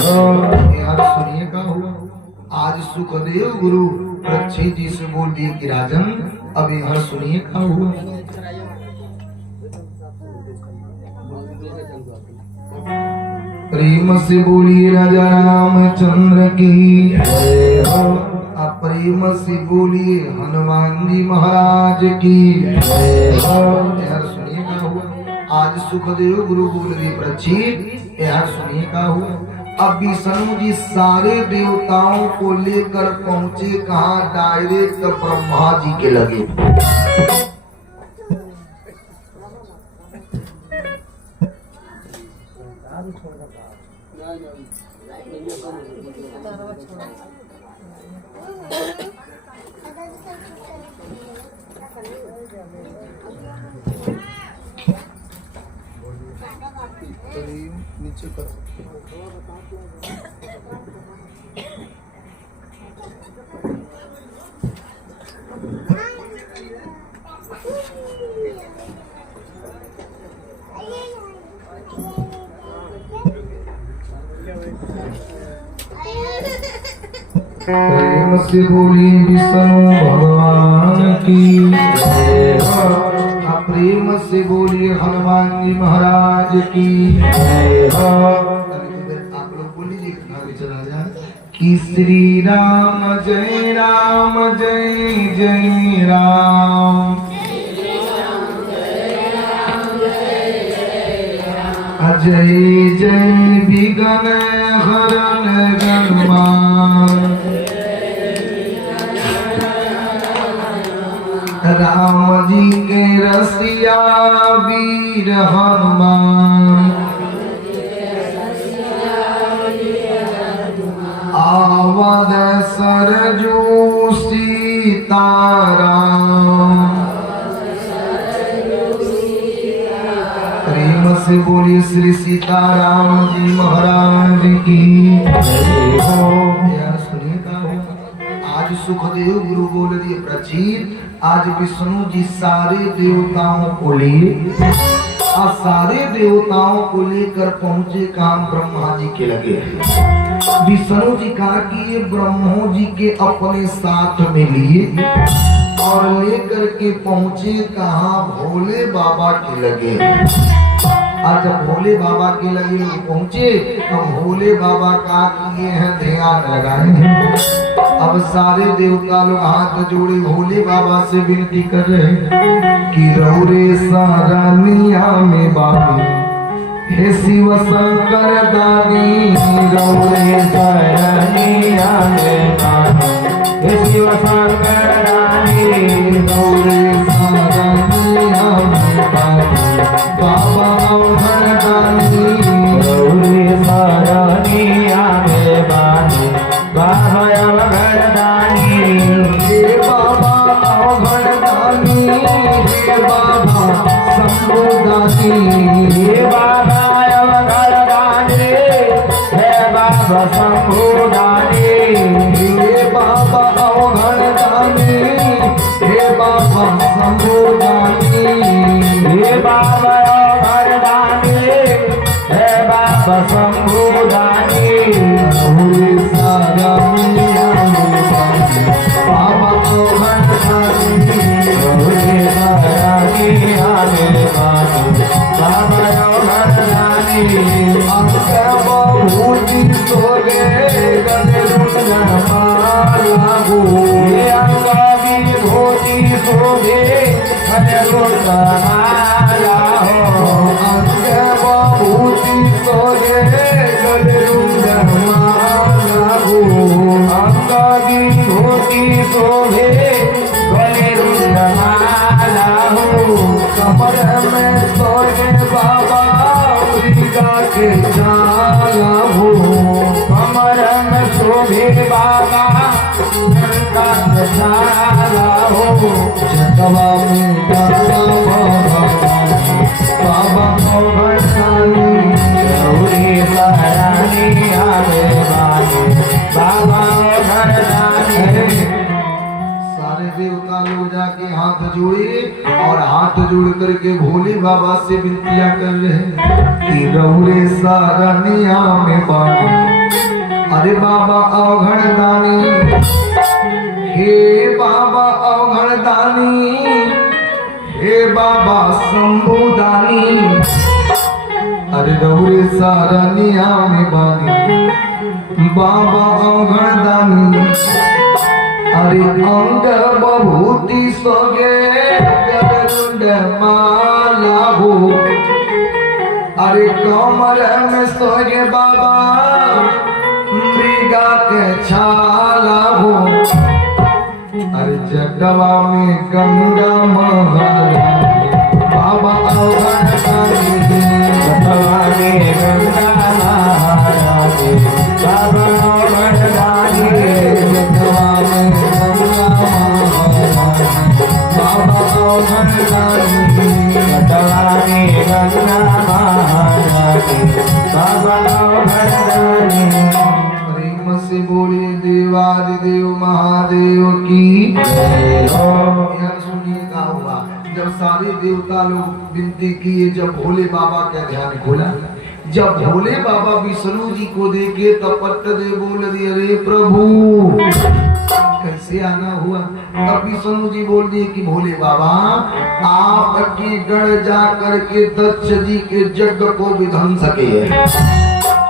यार सुनिए का हुआ आज सुखदेव गुरु परीक्षित जी से बोल दिए कि राजन अब यहाँ सुनिए का हुआ। प्रेम से बोलिए राजा रामचंद्र की, प्रेम से बोलिए हनुमान जी महाराज की। यार सुनिए का हुआ आज सुखदेव गुरु बोल रहे परीक्षित, यार सुनिए का हुआ अब विष्णु जी सारे देवताओं को लेकर पहुंचे कहा, डायरेक्ट ब्रह्मा जी के लगे। नीचे करो। प्रेम से बोली विष्णु भगवान की, प्रेम से बोली हनुमान जी महाराज की। आप लोग बोलिए चला जाए कि श्री राम जय जय राम, जय जय विघ्न हरण गणमान, राम जी के रसिया वीर हनुमान, आवद सरजू सीताराम। प्रेम से बोलिए श्री सीताराम जी महाराज की जय हो। सुनिए का आज सुखदेव गुरु बोल दिए परीक्षित, आज विष्णु जी सारे देवताओं को लिए और सारे देवताओं को लेकर पहुंचे काम ब्रह्मा जी के लगे। विष्णु जी कहा कि ये ब्रह्मो जी के अपने साथ में लिए और लेकर के पहुंचे कहा, भोले बाबा के लगे। आज जब भोले बाबा के लगे लोग पहुंचे तो भोले बाबा का किए हैं ध्यान लगाए हैं। अब सारे देवता लोग हाथ जोड़े भोले बाबा से विनती कर रहे हैं कि रौरे सारनिया में बाबू हे शिव शंकर दानी, रौरे सारनिया में बाबू हे शिव शंकर दानी, रौरे सारनिया में बाबू बाबा अवघड़दानी, रौरे सारनिया में बाबू बाबा अवघड़दानी, हे बाबा अवघड़दानी, हे बाबा शंभुदानी, हे बाबा अवघड़दानी, हे बाबा शंभुदानी, हे बाबा अवघड़दानी, हे बाबा शंभुदानी, हे बाबा अवघड़दानी, हे बाबा शंभुदानी, रौरे सारनिया में बाबा अवघड़दानी, रौरे सारनिया में बाबा अवघड़दानी। अंग बहुती सोगे गले माला गो, अंग विभूति सोगे गले माला हो, अंग बहुती सोगे गले माला गो, अंग विभूति सोगे गले माला हो, कमर में सोगे बाबा मृगा के जाला हो, कमर में शोभे बाबा मृगा के जाला हो, जगवा में डाला बाबा अवघड़दानी, रौरे सारनिया में बाबा अवघड़दानी। सारे देवता लोग जाके हाथ जोड़े और हाथ जोड़ करके भोले बाबा से विनतियां कर रहे हैं कि रौरे सारनिया में बाबा अरे बाबा अवघड़ दानी, हे बाबा अवघड़ दानी, हे बाबा शंभू दानी, अरे रहुरे सारनिया में बानी बाबा अवघड़ दानी। अरे अंग बभूति सोगे गरुड़ माला हो, अरे कमर में सोगे बाबा मृगा के छाला हो, अरे जटवा में गंगा महारानी बाबा अवघड़ दानी, जटवा में गंगा महारानी बाबा अवघड़ दानी, जटवा में गंगा महारानी बाबा अवघड़ दानी, जटवा में गंगा महारानी बाबा अवघड़ दानी। प्रेम से बोले देवादिदेव महादेव की। सुनिए क्या हुआ, जब सारे देवता लोग विनती किए, जब भोले बाबा का ध्यान खोला, जब भोले बाबा विष्णु जी को देखे तब पट्टदेव बोल दिए, अरे प्रभु कैसे आना हुआ। तब विष्णु जी बोल दिए कि भोले बाबा आपके गढ़ जा करके दक्ष जी के यज्ञ को विध्वंस किए,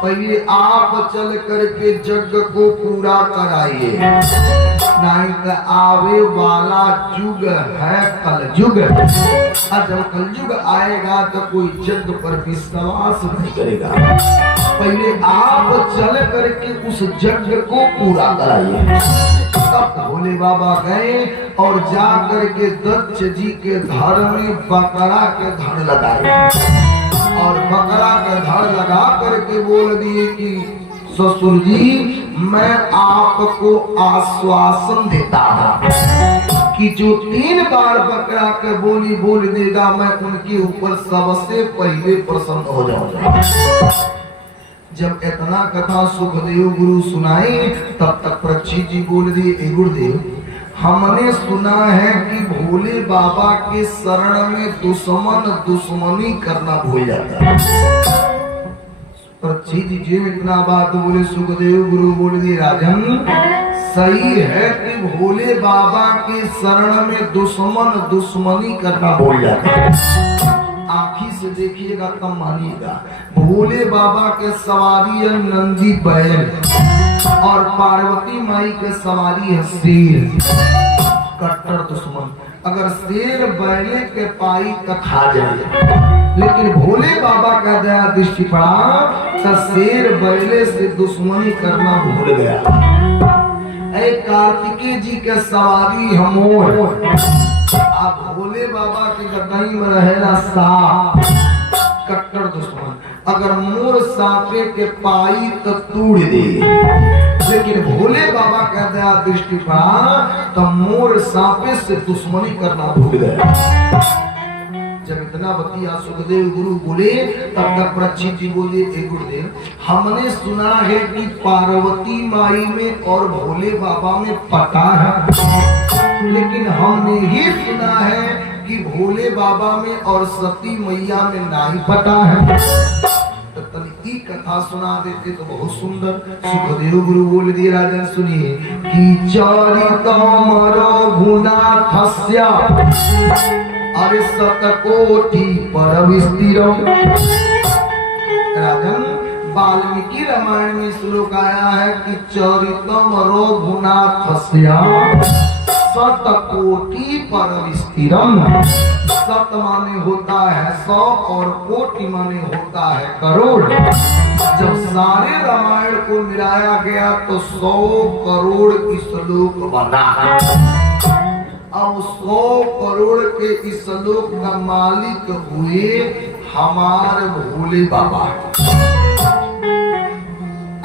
पहले आप चल करके यज्ञ को पूरा कराइए, नहीं तो आवे वाला युग है कलयुग, और जब कलयुग आएगा तो कोई यज्ञ पर विश्वास नहीं करेगा, पहले आप चल करके उस यज्ञ को पूरा कराइए। तब भोले बाबा गए और जा करके दक्ष जी के धड़ में बकरा के धड़ लगाए, और बकरा का धड़ लगा करके बोल दिए कि ससुर जी मैं आपको आश्वासन देता हूँ कि जो 3 बार बकरा के बोली बोल देगा मैं उनके ऊपर सबसे पहले प्रसन्न हो जाऊंगा। जब इतना कथा सुखदेव गुरु सुनाई तब तक परीक्षित जी बोल दिए, ए गुरुदेव हमने सुना है कि भोले बाबा के शरण में दुश्मनी करना भूल जाता है। परीक्षित जी इतना बात बोले, सुखदेव गुरु बोल दिए, राजन सही है कि भोले बाबा के शरण में दुश्मनी करना भूल जाता है। आँखी से देखिएगा तब मानिएगा, भोले बाबा के सवारी है नंदी बैल और पार्वती माई के सवारी है शेर, कट्टर दुश्मन। अगर शेर बैले के पाई तो खा जाए, लेकिन भोले बाबा का दया दृष्टि पड़ा तो शेर बैले से दुश्मनी करना भूल गया। ऐ कार्तिकेय जी के सवारी हम आप भोले बाबा के गदई में रहेला सांप, कट्टर दुश्मन। अगर मोर सांपे के पाई तो तोड़ दे, लेकिन भोले बाबा का दया दृष्टि पड़ा तो मोर सांपे से दुश्मनी करना भूल गया। जब इतना बतिया सुखदेव गुरु बोले तब तक परीक्षित जी बोले, ए गुरुदेव हमने सुना है कि पार्वती माई में और भोले बाबा में पता है, लेकिन हमने ही सुना है कि भोले बाबा में और सती मैया में नहीं पता है। तो तनिकी कथा सुना देते तो बहुत सुंदर। सुखदेव गुरु बोल दिए, राजन सुनिए कि चरितमरो भुनाथस्य अरे शतकोटि पर विस्तीरम। राजन वाल्मीकि रामायण में श्लोक आया है कि चरितमरो भुनाथस्य शतकोटि पर विस्तीरम। शत माने होता है 100 और कोटि माने होता है करोड़। जब सारे रामायण को मिलाया गया तो 100 करोड़ की श्लोक बना। अब 100 करोड़ के इस श्लोक का मालिक हुए हमारे भोले बाबा।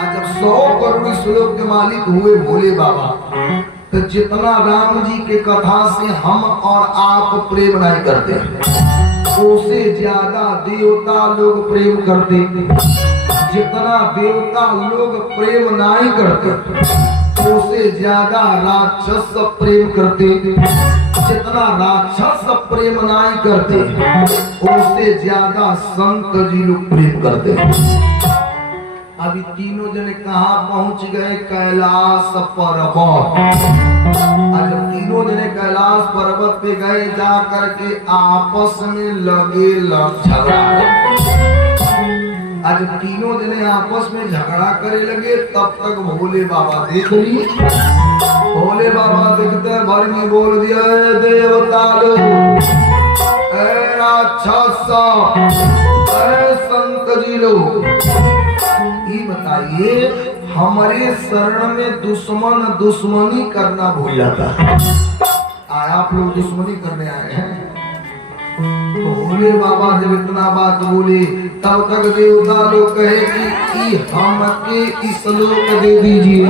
जब 100 करोड़ श्लोक के मालिक हुए भोले बाबा तो जितना राम जी के कथा से हम और आप प्रेम नहीं करते, उससे ज्यादा देवता लोग प्रेम करते। जितना देवता लोग प्रेम नहीं करते, उससे ज्यादा राक्षस प्रेम करते। जितना राक्षस प्रेम नहीं करते, उससे ज्यादा संत जी लोग प्रेम करते। अभी तीनों जने कहाँ पहुंच गए? कैलाश पर्वत। जब तीनों जने कैलाश पर्वत पे गए, जा करके आपस में लगे झगड़ा। जब तीनों जने आपस में झगड़ा करे लगे, तब तक भोले बाबा देख लिए। भोले बाबा देखते भर में बोल दिया, देवता लोग, राक्षस, संत जी लोग, ये बताइए हमारे शरण में दुश्मन दुश्मनी करना भूल जाता है। आप लोग दुश्मनी करने आए हैं। तो भोले बाबा जब इतना बात बोले, तब तक देवता लोग कहे कि हमके इस लोक दे दीजिए।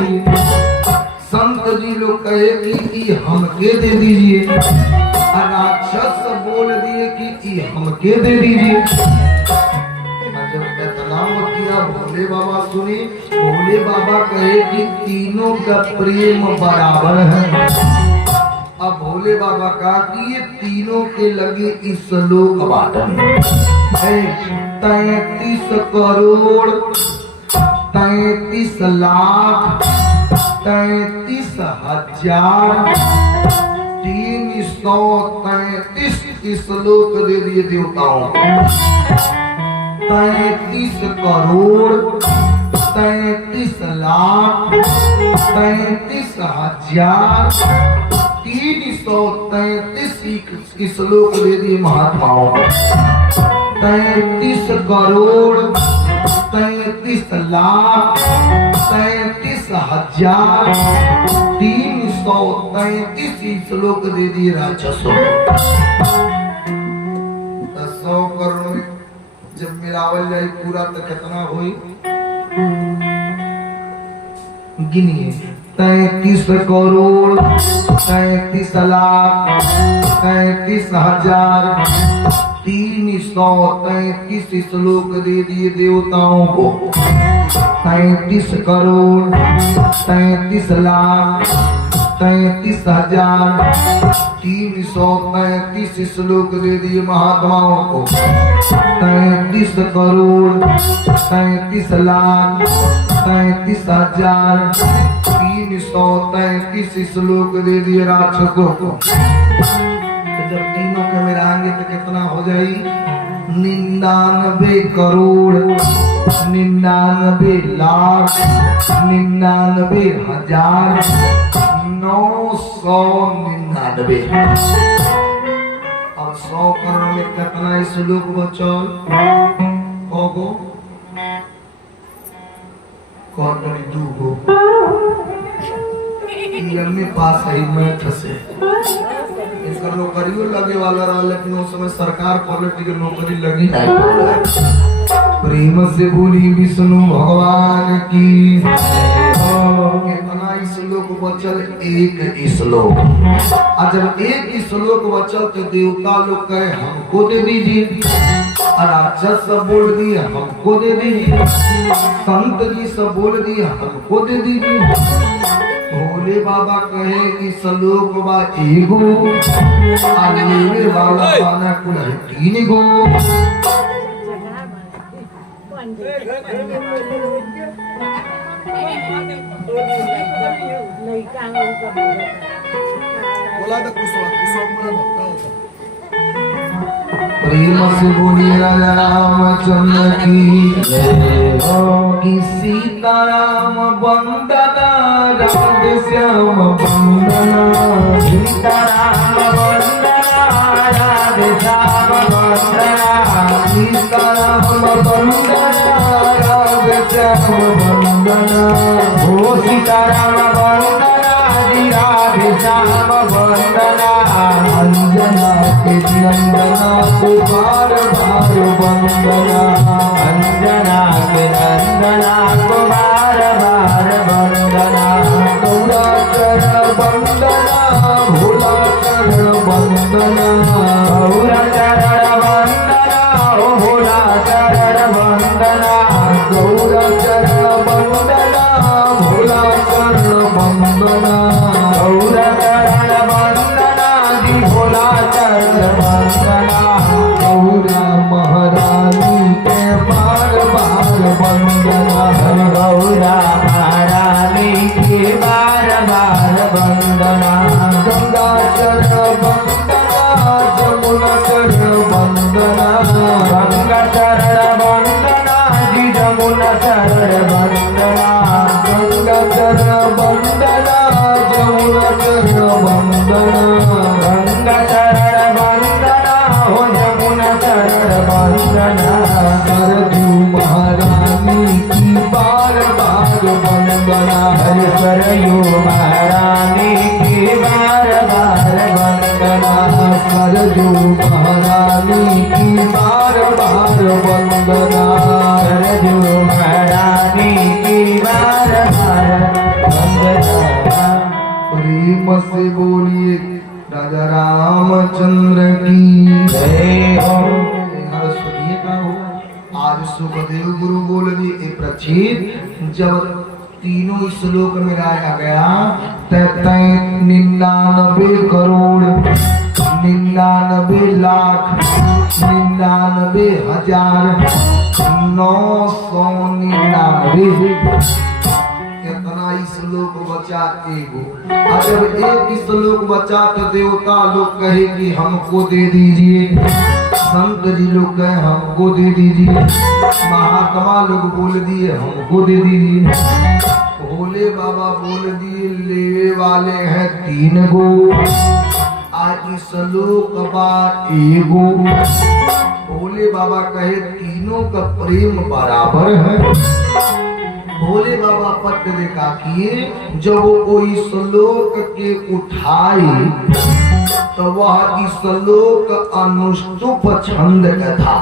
संत जी लोग कहे कि हमके दे दीजिए। राक्षस बोल दिए कि हमके दे दीजिए। जब इतना किया, भोले बाबा सुनी। भोले बाबा कहे कि तीनों का प्रेम बराबर है। अब भोले बाबा कहा कि ये तीनों के लगे इस लोक बाटन 33 करोड़ 33 लाख 33 हजार 333 इस लोक दे दिए देवताओं। 33 करोड़ 33 लाख 33 हजार 333 इस लोक दे दिए महात्माओं। 33 करोड़ 33 लाख 33 हजार 333 इस लोक दे दिए राक्षसों। 100 करोड़ जब मिलावल जाए पूरा तो कितना हुई? गिनिए। 33 करोड़ 33 लाख 33 हजार 333 इस लोक दे दिए देवताओं को। 33 करोड़ 33 लाख 33 हजार 333 इस लोक दे दिए महात्माओं को। 33 करोड़ 33 लाख 33 हजार 333 इस लोक दे दिए राक्षसों को। जब तीनों के मिलाएंगे तो कितना हो जाए? 99 करोड़ 99 लाख 99 हजार 999। अब 100 करोड़ में कितना इस लोक बचल? कोगो कौन 2 गो पास है मैं फंसे। इसका नौकरियों लगे वाला रहा, लेकिन उस समय सरकार पॉलिटिकल नौकरी लगी नहीं। प्रेम से बोली विष्णु भगवान की। कितना इस लोक बचल? एक श्लोक। जब एक श्लोक बचल तो देवता लोग कहे हमको दे दीजिए। राक्षस सब बोल दिए हमको दे दीजिए। संत जी सब बोल दिए हमको दे दीजिए। भोले बाबा कहे कि श्लोक बा एगो, लेवे वाला पाना कुल 3 गो। प्रेम से बोलिए रामचंद्र की। सीताराम वंदना राधे श्याम वंदना। सीताराम वंदना राधे श्याम वंदना। सीताराम वंदना राधे श्याम वंदना। ओ सीताराम वंदना राधे श्याम वंदना। अंजना के नंदना को बार बार वंदना। अंजना के नंदना को बार बार वंदना। गौरा चरण वंदना भोला चरण वंदना। गौरा चरण वंदना भोला चरण वंदना। गौरा चरण वंदना भोला चरण वंदना। गौरा चरण वंदना भोला चरण वंदना। गौरा महारानी के बार बार वंदना। बार बार वंदना, हरि सरयू महारानी की बार बार वंदना, सरयू महारानी की बार बार वंदना, सरयू महारानी की बार बार वंदना। प्रेम से बोलिए राजा रामचंद्र की जय हो। हर सुनिए का हो। आज सुखदेव गुरु बोल दिए प्रचित जब तीनों श्लोक में गाया गया 99 करोड़ 99 लाख 99,999 इतना श्लोक बचा एगो। जब एक श्लोक बचा तो देवता लोग कहे कि हमको दे दीजिए, संत जी लोग कहे हमको दे दीजिए, महात्मा लोग बोल दिए हमको दे दीजिए, भोले बाबा बोल दिए लेवे वाले हैं 3 गो, आज श्लोक बा एगो। भोले बाबा कहे तीनों का प्रेम बराबर है। भोले बाबा पट देखा किए जब वो कोई श्लोक के उठाए तो वह श्लोक अनुष्टुप छंद का था।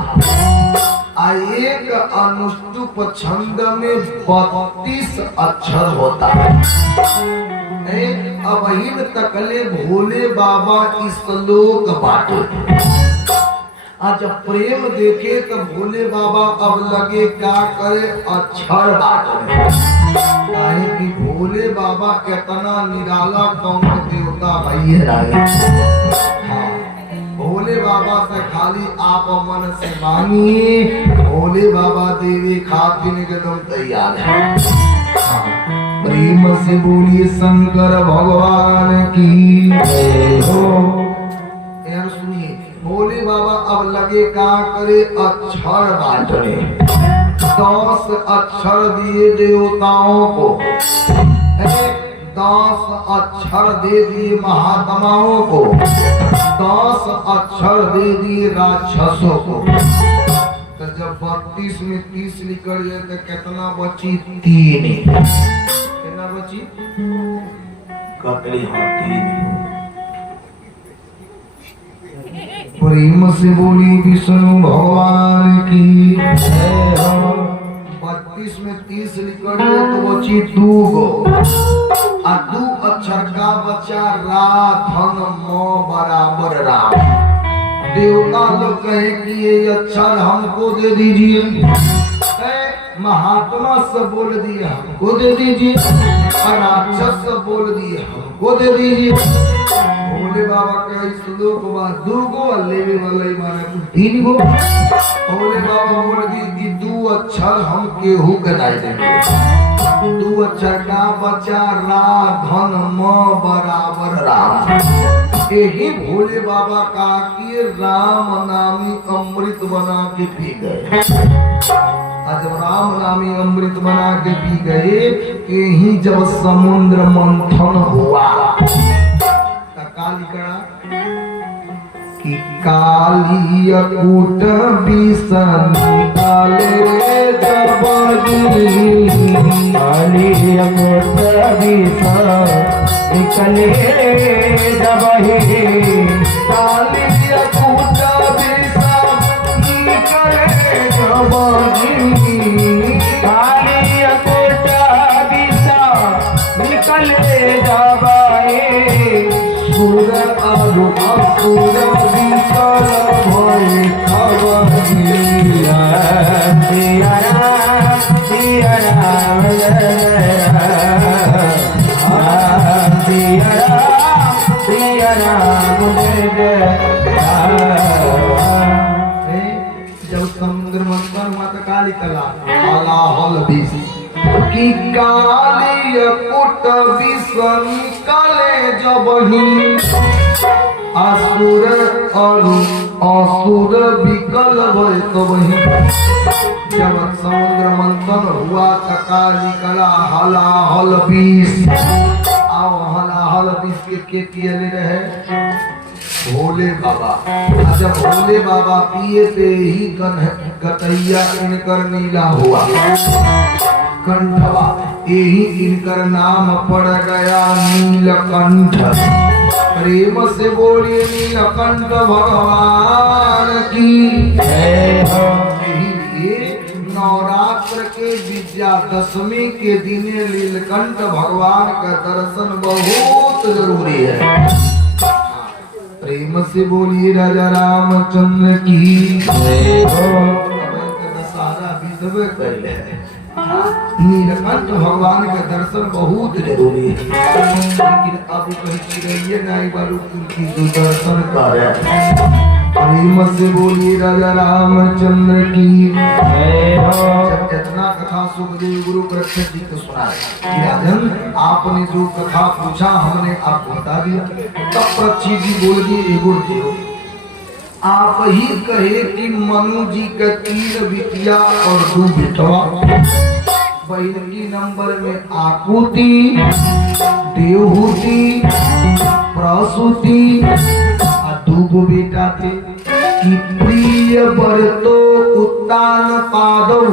एक अनुष्टुप छंद में 32 अक्षर होता है। अबहिन तकले भोले बाबा इस श्लोक बाटे। आज जब प्रेम देखे तो भोले बाबा अब लगे क्या करे अक्षर बाटे। काहे कि भोले बाबा कितना निराला कौन देवता भाई है। हाँ, भोले बाबा से खाली आप मन से मांगिए, भोले बाबा देवे खातिर एकदम तैयार है। हाँ, प्रेम से बोलिए शंकर भगवान की जय हो। यार सुनिए, भोले बाबा अब लगे क्या करे अक्षर बांटने। 10 अक्षर दिए देवताओं को, 10 अक्षर दे दिए महात्माओं को, 10 अक्षर दे दिए राक्षसों को। तो जब 32 में 30 निकल जाए तो कितना बची? 3। कितना बची? ककड़ी। हाँ, 3। प्रेम से बोली विष्णु भगवान की जय हो। 32 में 30 निकल गए तो बची 2 गो। 2 अक्षर का बचा रा धन म बराबर राम। देवता लोग कहे कि ये अक्षर हमको दे दीजिए, महात्मा सब बोल दिए हमको दे दीजिए, राक्षस सब बोल दिए हमको दे दीजिए। भोले बाबा का श्लोक बा 2 गो, लेवे वाला माने 3 गो। भोले बाबा बोल दिए कि 2 अक्षर हम केहू गदाई देंगे। 2 अक्षर का बचा रा धन म बराबर राम। यही भोले बाबा का कि राम नामी अमृत बना के पी गए। जब राम नामी अमृत बना के पी गए, यही जब समुद्र मंथन हुआ कालिका कि काली अकूट विष निकाले जबगी, काली अकूट विष निकले जबही, काली अकूट विष निकले जबगी, काली अकूट विष निकले जबही, सुर आरु असुर विकल भय खबरी। सिया राम जय राम, सिया राम जय जय राम। जब समुद्र मंथन हुआ तो काली कला हलाहल विष कि काली अकूट विष निकले जबही, असुर और असुर विकल भय तबही। जब समुद्र मंथन हुआ तो काली कला हलाहल विष। आओ हलाहल विष के पियले रहे भोले बाबा। जब भोले बाबा पिए ते ही गतैया इनकर नीला हुआ। कंठवा, यही इनकर नाम पड़ गया नीलकंठ। प्रेम से बोलिए नीलकंठ भगवान की जय हो। नवरात्र के विजयादशमी के दिन नीलकंठ भगवान का दर्शन बहुत जरूरी है। प्रेम से बोलिए राजा रामचंद्र की जय हो। दशहरा विधवे पहले नीलकंठ भगवान का दर्शन बहुत जरूरी है, लेकिन अब कहीं चिड़ैया नहीं बालू की जो दर्शन करे। प्रेम से बोलिए राजा रामचंद्र की जय हो। जब इतना कथा सुखदेव गुरु परीक्षित जी को सुनाया, राजन आपने जो कथा पूछा हमने आपको बता दिया। तब परीक्षित जी बोल दिए एगो देव, आप ही कहे कि मनु जी का 3 बिटिया और 2 बेटवा, पहली नंबर में आकुति, देवहूति, प्रसूति और 2 बेटा थे कि प्रिय बरतो उत्तान पादव।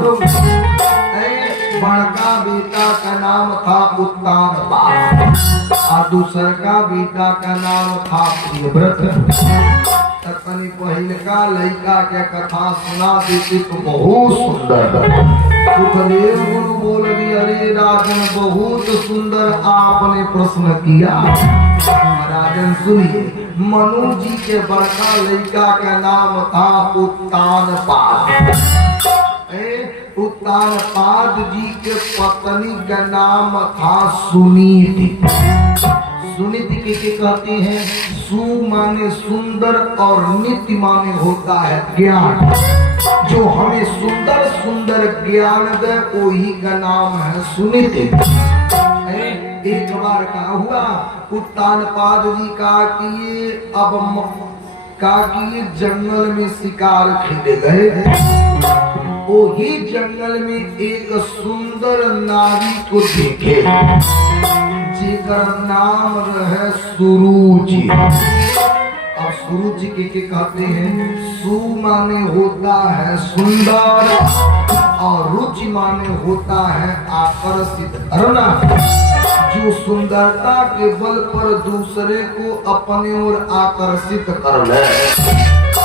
बड़का बेटा का नाम था उत्तान पाद और दूसरा का बेटा का नाम था प्रियव्रत। तखनी पहिलका लड़का के कथा सुना देती तो बहुत सुंदर। सुखदेव गुरु बोल दिए, अरे राजन बहुत सुंदर आपने प्रश्न किया। राजन सुनिए, मनु जी के बड़का लड़का का नाम था उत्तान पाद। उत्तान पाद जी के पत्नी का नाम था सुनीति। सुनीति के कहते हैं, सु माने सुंदर और नित्य माने होता है ज्ञान। जो हमें सुंदर सुंदर ज्ञान दे वही का नाम है सुनीति। एक बार क्या हुआ, उत्तान पाद जी कहा कि ये जंगल में शिकार खेले गए। वही जंगल में एक सुंदर नारी को देखे जिसका नाम है सुरुचि। अब सुरुचि के कहते हैं, सु माने होता है सुंदर और रुचि माने होता है आकर्षित करना। जो सुंदरता के बल पर दूसरे को अपने ओर आकर्षित कर ले,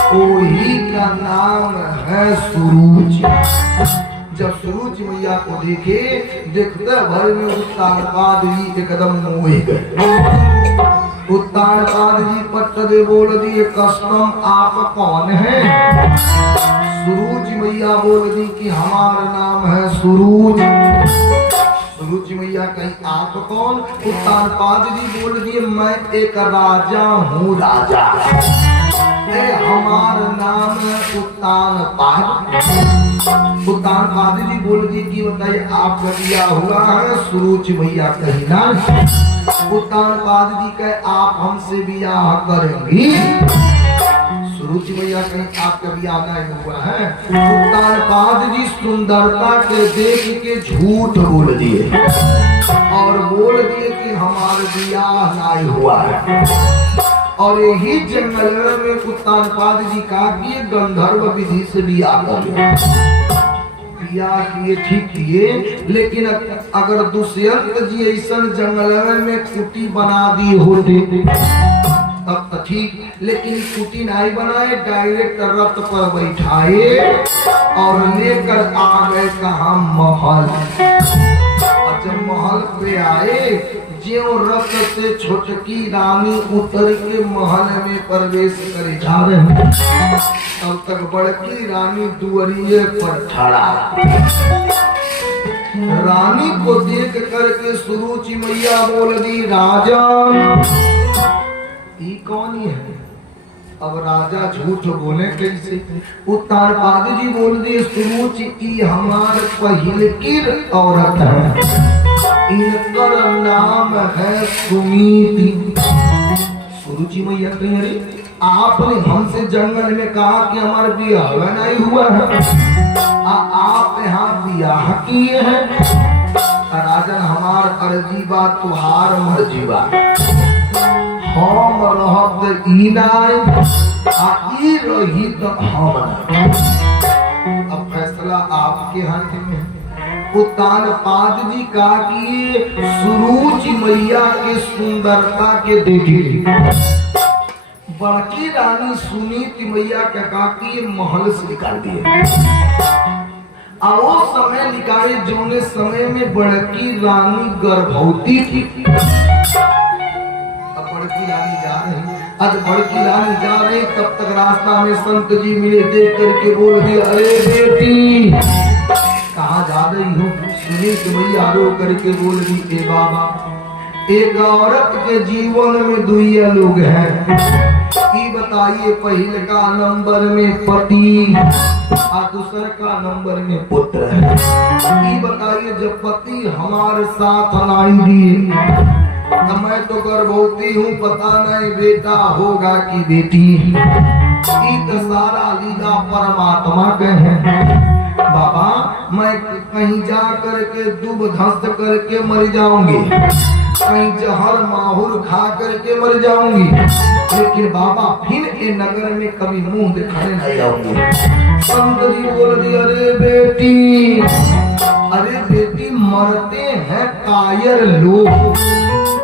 वही का नाम है सुरुचि। जब सुरुचि मैया को देखे, देखते भर में उत्तान पाद जी एकदम मोह गए। उत्तान पाद जी पट्ट दे बोल दिए, कस्टम आप कौन है? सुरुचि मैया बोल दी कि हमारा नाम है सुरुच। सुरुचि मैया कहीं आप कौन? उत्तान पाद जी बोल दिए, मैं एक राजा हूँ राजा। हमारा नाम है उत्तान पाद। उत्तान पाद जी बोल दी कि बताइए आपका बिया हुआ है? सुरुचि मैया कही ना। उत्तान पाद जी कहे आप हमसे बियाह करेंगी? सुरुचि मैया कहीं आपका बियाह नहीं हुआ है। उत्तान पाद जी सुंदरता के देख के झूठ बोल दिए और बोल दिए कि हमारा बियाह नहीं हुआ है। और यही जंगल में उत्तान पाद जी कहा कि गंधर्व विधि से बियाह किए, ठीक किए, लेकिन अगर दुष्यंत जी ऐसा जंगल में कुटी बना दी होते तब तो ठीक, लेकिन कुटी नहीं बनाए, डायरेक्ट रथ पर बैठाए और लेकर आ गए कहा महल। जब महल पे आए, जो रथ से छोटकी रानी उतर के महल में प्रवेश करे जा रहे हैं, तब तक बड़की रानी दुआरिये पर खड़ा। रानी को देख करके सुरुचि मैया बोल दी, राजा ये कौन है? अब राजा झूठ बोले कैसे? उत्तान पाद जी बोल दिए, सुरुचि की हमार पहिल की औरत है, इनका नाम है सुनीति। सुरुचि मैया कह रही, आपने हमसे जंगल में कहा कि हमारा बियाह नहीं हुआ है, आप यहाँ बियाह किए हैं। राजन हमार अर्जी बा तुहार मर्जी बा, हम रहत ई नाय आ ई रही तो हम। अब फैसला आपके हाथ में है। उत्तानपाद जी का कि ये सुरुचि मैया के सुंदरता के देखी बड़की रानी सुनीति मैया के का कि ये महल से निकाल दिए। और वो समय निकाले जोने समय में बड़की रानी गर्भवती थी। अब बड़की रानी जा रही, अब बड़की रानी जा रही, तब तक रास्ता में संत जी मिले, देख करके बोल दिया, अरे बेटी कहाँ जा रही हो? सुनीति मैया रो करके बोल रही, ए बाबा एक औरत के जीवन में दुइया लोग हैं। ये बताइए, पहले का नंबर में पति और दूसर का नंबर में पुत्र है। ये बताइए, जब पति हमारे साथ आएंगी तो मैं तो गर्भवती हूँ, पता नहीं बेटा होगा कि बेटी। ये तो सारा लीला परमात्मा के है। बाबा मैं कहीं जा करके दूब धंस करके मर जाऊंगी, कहीं जहर माहौर खा करके मर जाऊंगी, लेकिन बाबा फिर ये नगर में कभी मुंह दिखाने नहीं आऊंगी। संत जी बोल दिया, अरे बेटी मरते हैं कायर लोग,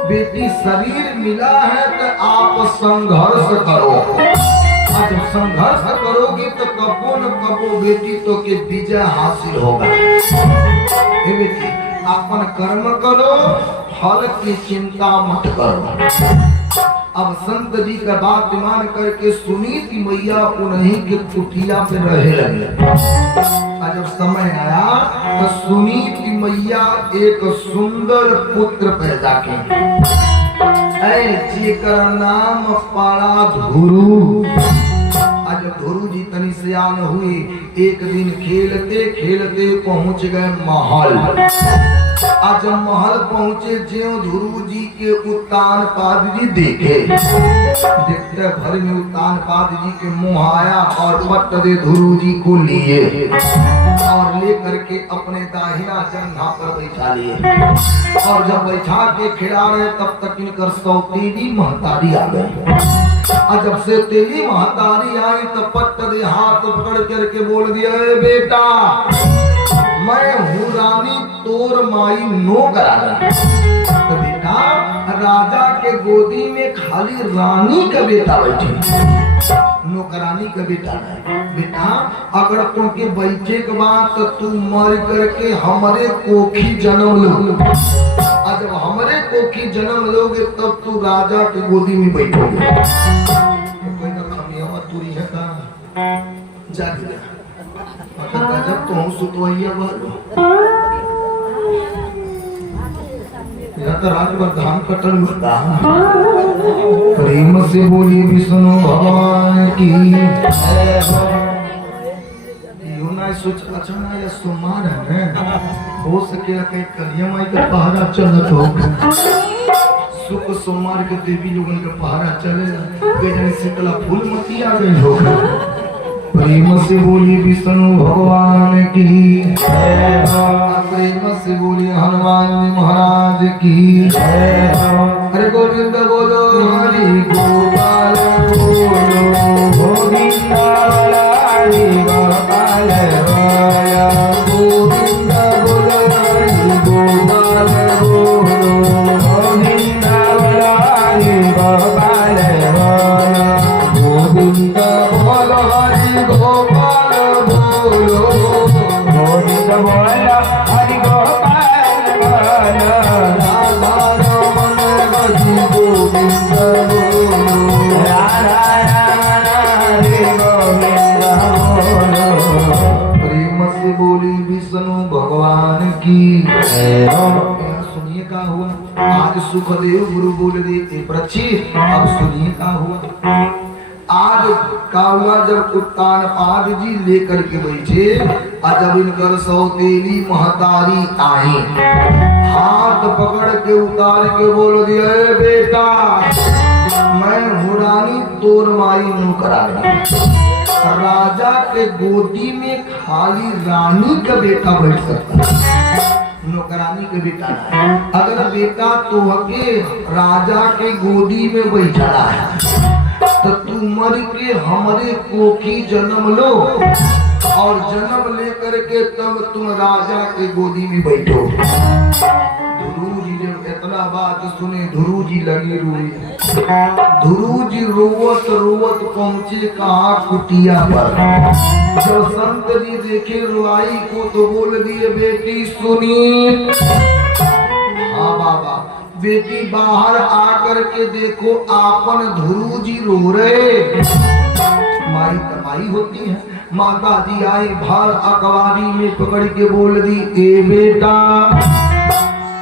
बेटी शरीर मिला है तो आप संघर्ष करो। जब संघर्ष करोगे तो कबो न कबो बेटी तो के विजय हासिल होगा। बेटी अपन कर्म करो, फल की चिंता मत करो। अब संत जी का बात मान करके सुनीति मैया उन्हीं के कुटिया पे रहे लगे। जब समय आया तो सुनीति मैया एक सुंदर पुत्र पैदा किया, जेकर नाम पड़ा ध्रुव। आज ध्रुव जी तनी सयान हुए, एक दिन खेलते खेलते पहुंच गए महल। आज महल पहुंचे, ज्यों ध्रुव जी के उत्तानपाद जी देखे, देखते भर में उत्तानपाद जी के मुंह आया और पट दे ध्रुव जी को लिए और लेकर के अपने दाहिना जंघा पर बैठा लिए। और जब बैठा के खिला रहे तब तक इनकर सौतेली महतारी आ गई। और जब से तेली महतारी आई तो पट दे हाथ पकड़ करके बोल दिया, बेटा मैं हूँ रानी तोर माई नो करा। तो बेटा राजा के गोदी में खाली रानी का बेटा बैठे, नौकरानी का बेटा नहीं। बेटा अगर तुमके बैठे के बाद तो तू मर करके हमारे कोखी जन्म लो, और जब हमारे कोखी जन्म लोगे तब तू राजा के गोदी में बैठोगे। तो कोई ना खमियावा तुरी है का जा जब तो हम सुतवाइया तो रात भर धान कटल होता। प्रेम से बोली विष्णु भगवान की। सोच अच्छा ना या सोमवार है, हो सके कहीं कलिया माई का पहरा चलत हो, सुख सोमवार के देवी लोगन का पहरा चले, शीतला फूल मती आ गई हो। प्रेम से बोली विष्णु भगवान की, प्रेम से बोली हनुमान महाराज की। अरे गोविंद बोलो, हरि गोपाल बोलो, गोविंद हरि गोपाल बोलो, गोविंद बोलो, हरि गोपाल बोलो, गोविंद बोलो, हरि गोपाल बोलो, गोविंद बोलो, हरि गोपाल बोलो, गोविंद बोलो, हरि गोपाल बोलो, राधा रमन हरि गोविंद बोलो, राधा रमन हरि गोविंद बोलो। प्रेम से बोली विष्णु भगवान की। सुनिए का हुआ, आज सुखदेव गुरु बोल दे प्रची। अब सुनिए का हुआ, आज का हुआ जब उत्तानपाद जी लेकर के बैठे, और जब इनकर सौतेली महतारी आई, हाथ पकड़ के उतार के बोल दिया, बेटा मैं हूँ रानी तोर माई नौकरानी। राजा के गोदी में खाली रानी का बेटा बैठ सकता है, नौकरानी का बेटा नहीं। अगर बेटा तो के राजा के गोदी में बैठा है तो तू मर के हमारे कोखी जन्म लो और जन्म लेकर के तब तुम राजा के गोदी में बैठो। ध्रुव जी जब इतना बात सुने, ध्रुव जी लगी रोए। ध्रुव जी रोवत रोवत पहुंचे कहाँ, कुटिया पर। जब संत जी देखे रुआई को तो बोल दिए, बेटी सुनी। हाँ बाबा, बेटी बाहर आकर के देखो, आपन ध्रुव जी रो रहे। माई तमाई होती है। माता जी आई, भार अकवारी में पकड़ के बोल दी, ए बेटा।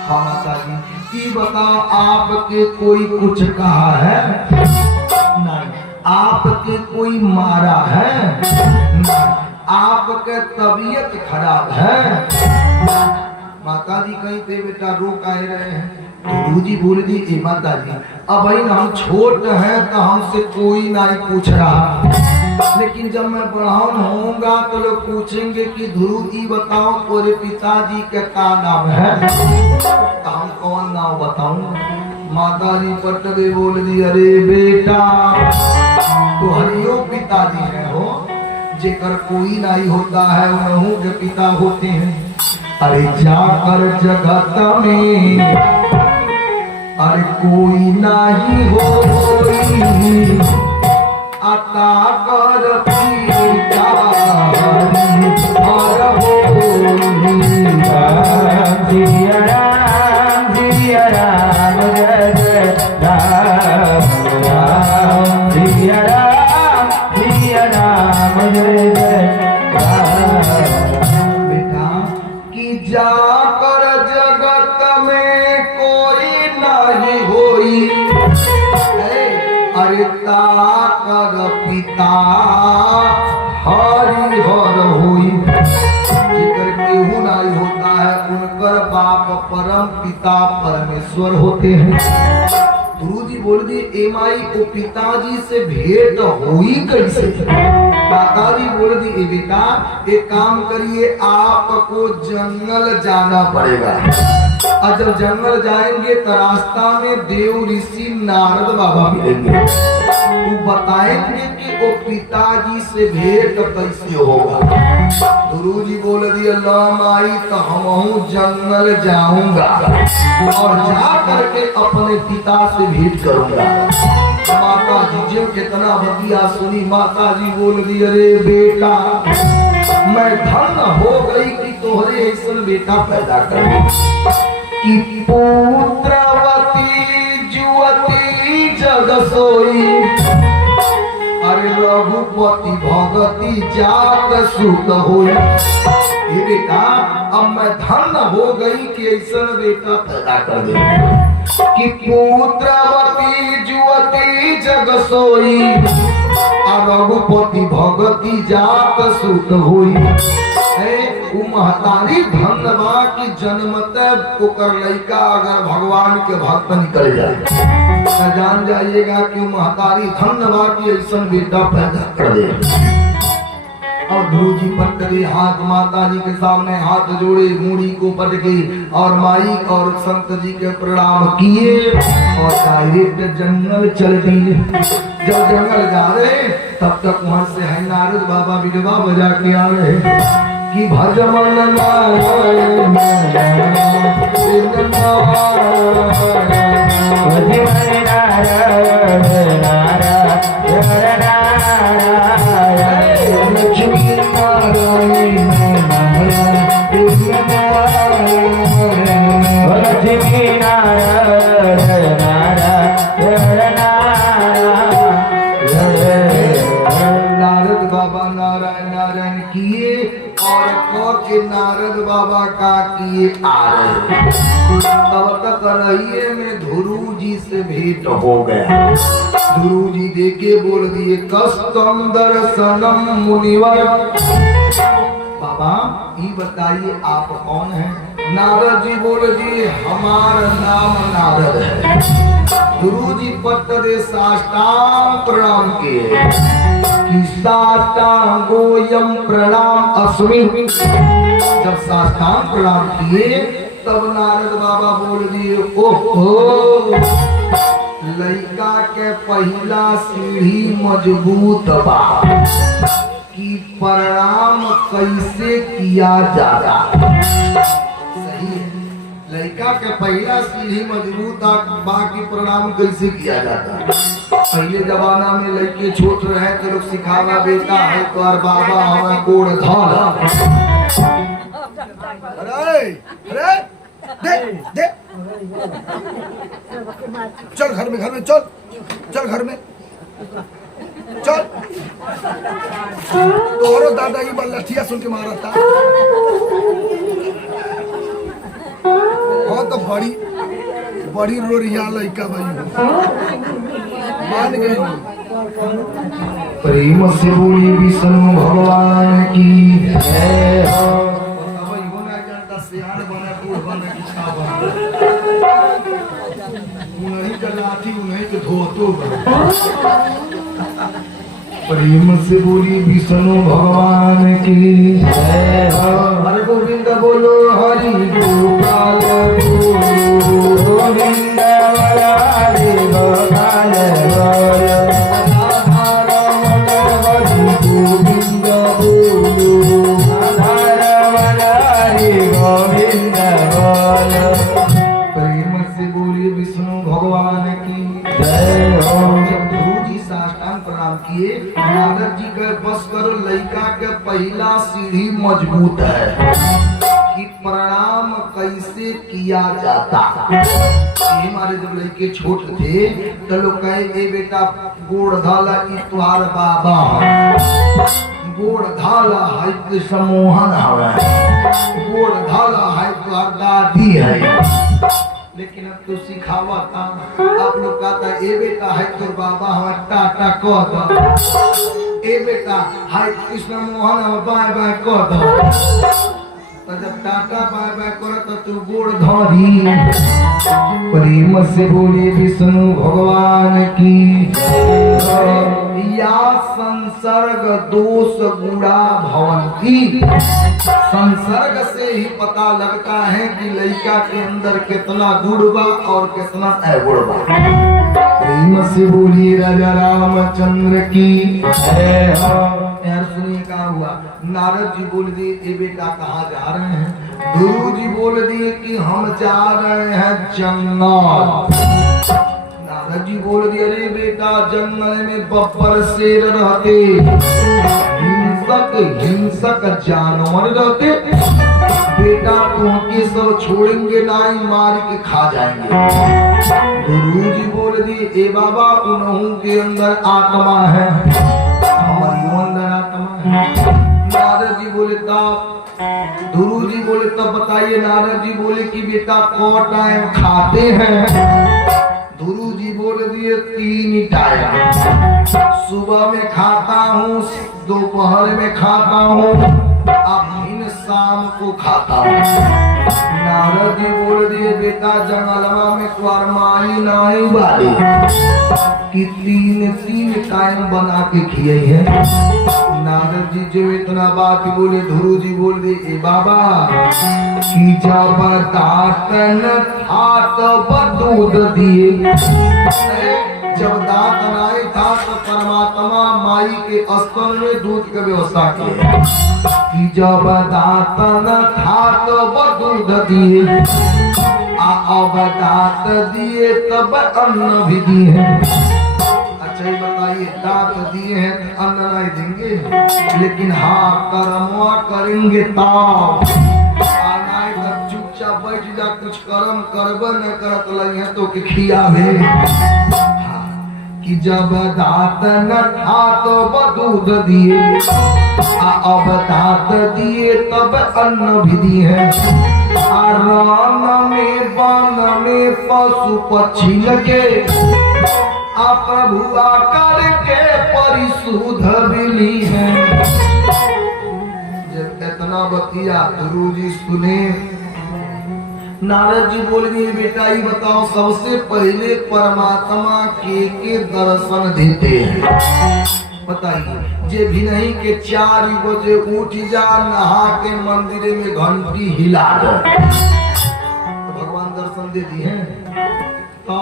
हाँ माता जी, ये बताओ आपके कोई कुछ कहा है? नहीं। आपके कोई मारा है? नहीं। आपके तबीयत खराब है? माता जी कहीं पे बेटा रो कह रहे हैं। गुरु जी बोल दी, ए माता जी, अब भाई हम छोट हैं तो हमसे कोई नहीं पूछ रहा, लेकिन जब मैं बढ़ाऊं होऊंगा तो लोग पूछेंगे कि ध्रुव जी बताओ तेरे पिताजी का क्या नाम है? तो हम कौन नाम बताऊं? माता जी पटवे बोल दी, अरे बेटा तो हरियो पिताजी है हो, जेकर कोई नहीं होता है उन्हों के पिता होते हैं। अरे जाकर जगत में अरे कोई नहीं हो, अता कर पिता और हो। जिया राम जिया राम जय जय राम राम, जिया राम जय जय राम। बेटा कि जाकर जगत में कोई नहीं होई, अरे ताकर पिता हरि हर होई। जेकर केहू नहीं होता है उनकर बाप परम पिता परमेश्वर होते हैं। गुरु जी बोल दी, ए माई को पिताजी से भेंट हुई कैसे? माता जी बोल दी, ए बेटा एक काम करिए, आपको जंगल जाना पड़ेगा। और जब जंगल जाएंगे तो रास्ता में देव ऋषि नारद बाबा मिलेंगे, वो बताएंगे कि वो पिताजी से भेंट कैसे होगा। गुरु जी बोल दिया, माई तो हम जंगल जाऊंगा और जा करके अपने पिता से भेंट करूंगा। माता जी जब कितना बतिया सुनी, माता जी बोल दी, अरे बेटा मैं धन्य हो गई कि तोहरे ऐसा बेटा पैदा कर कि पुत्रवती जुवती जग सोई, अरे रघुपति भगति जात सुत होई। ये बेटा अब मैं धन्य हो गई कि ऐसा बेटा पैदा कर दे कि पुत्रवती जुवती जग सोई, रघुपति भगति जात सुत होई। वो महतारी धन्यवा की जन्मत ओकर लड़का अगर भगवान के भक्त निकल जाए तो जान जाइएगा कि महतारी धन्यवा की ऐसा बेटा पैदा कर दे। और गुरु जी पटके हाथ माता जी के सामने हाथ जोड़े, मूड़ी को पटके और माई और संत जी के प्रणाम किए और डायरेक्ट जंगल चल दिए। जब जंगल जा रहे तब तक वहां से है नारद बाबा विधवा बजा के आ रहे कि भजमन नारायण लक्ष्मी नारायण नारद बाबा नारायण नारायण किए और के नारद बाबा का किए आ रहे। तब तक रहिए में ध्रुव जी से भेंट हो गया। ध्रुव जी देखे बोल दिए, कस्तम दर्शनम मुनिवर। बाबा ये बताइए आप कौन हैं? नारद जी बोल दिए, हमारा नाम नारद है। गुरु जी पट दे साष्टांग प्रणाम किए कि साष्टांगोयम प्रणाम अस्मि। जब साष्टांग प्रणाम किए तब नारद बाबा बोल दिए, ओहो लड़का के पहला सीढ़ी मजबूत बा कि कि प्रणाम कैसे किया जाता। सही है, लड़का के पहला सीढ़ी मजबूत बाकी प्रणाम कैसे किया जाता। पहले जमाना में लड़के छोट रहे तो लोग सिखावा बेटा है तो और बाबा हमें गोड़ धोला। अरे अरे दे चल घर में चल घर में चल। तोरो दादा की लठिया सुन के मारा था। हाँ तो बड़ी रोरिया लड़का भाई मान गई। प्रेम से बोली विष्णु भगवान की जय हो। सियान बने बूढ़ बने किछा बने उन्हीं का लाठी उन्हीं के धोतो प्रेम से बोली विष्णु भगवान की जय हो। हरे गोविंद बोलो हरि गोपाल बोलो गोविंद हरे गोपाल बोलो राधा रमण हरि गोविंद बोलो राधा रमण हरि गोविंद बोलो। प्रेम से बोलिए विष्णु भगवान की जय हो। जब गुरु जी साष्टांग प्रणाम किए, नारद जी के बस करो लड़का के पहला सीढ़ी मजबूत है कि प्रणाम कैसे किया जाता। हमारे जब लड़के छोट थे तो लोग कहे ए बेटा गोड़ धाला ई तुहार बाबा गोड़ धाला है कृष्ण मोहन है गोड़ धाला है तुहार दादी है। लेकिन अब तो सिखावा था आप लोग कहता ए बेटा है तो बाबा हमारे टाटा कह दो ए बेटा है कृष्ण मोहन हम बाय बाय कह दो। तो जब टाटा बाय बाय करो तो तू गोड़ धरी। प्रेम से बोले विष्णु भगवान की या संसर्ग दोष गुणा भवंती। संसर्ग से ही पता लगता है कि लड़का के अंदर कितना गुण बा और कितना अगुण बा। प्रेम से बोलिए राजा रामचंद्र की जय हो। यार सुनिए क्या हुआ। नारद जी बोल दिए ए बेटा कहाँ जा रहे हैं। गुरु जी बोल दिए कि हम जा रहे हैं जंगल। नारद जी बोल दिए अरे बेटा जंगल में बब्बर शेर रहते हिंसक जानवर रहते बेटा तुमके सब छोड़ेंगे नहीं मार के खा जाएंगे। गुरु जी बोल दिए ए बाबा उन्हों के अंदर आत्मा है हमारी अंदर आत्मा है। नारद जी बोले तब गुरु जी बोले तब बताइए। नारद जी बोले कि बेटा कौ टाइम खाते हैं। गुरु जी बोल दिए 3 टाइम। सुबह में खाता हूँ दोपहर में खाता हूँ अब शाम को खाता हूँ। नारद जी बोल दिए बेटा जंगलवा में तुम्हार माई नहीं बारी कि 3 टाइम बना के खिए है। नारद जी जो इतना बात बोले गुरु जी बोल दिए ए बाबा कि जब दातन था तब दूध दिए। जब दांत नहीं था तो परमात्मा माई के स्तन में दूध की व्यवस्था की कि जब दांत न था तब दूध दिए अब दांत दिए तब अन्न भी दिए। अच्छा ये बताइए दांत दिए हैं तो अन्न नहीं देंगे लेकिन हाँ कर्म करेंगे तब चुपचाप बैठ जा कुछ कर्म करब न करत लगे तो के खियावे। कि जब दांत न था तो दूध दिए अब दांत दिए तब अन्न भी दिए। रान में वन में पशु पक्षी लगे प्रभु आकर के परिशुद्ध मिली है। जब इतना बतिया गुरु जी सुने नारद जी बोल दिए बेटा ये बताओ सबसे पहले परमात्मा के दर्शन देते हैं। बताइए जे भी नहीं के 4 बजे उठ जा नहा के मंदिर में घंटी हिला दो तो भगवान दर्शन दे दिए तो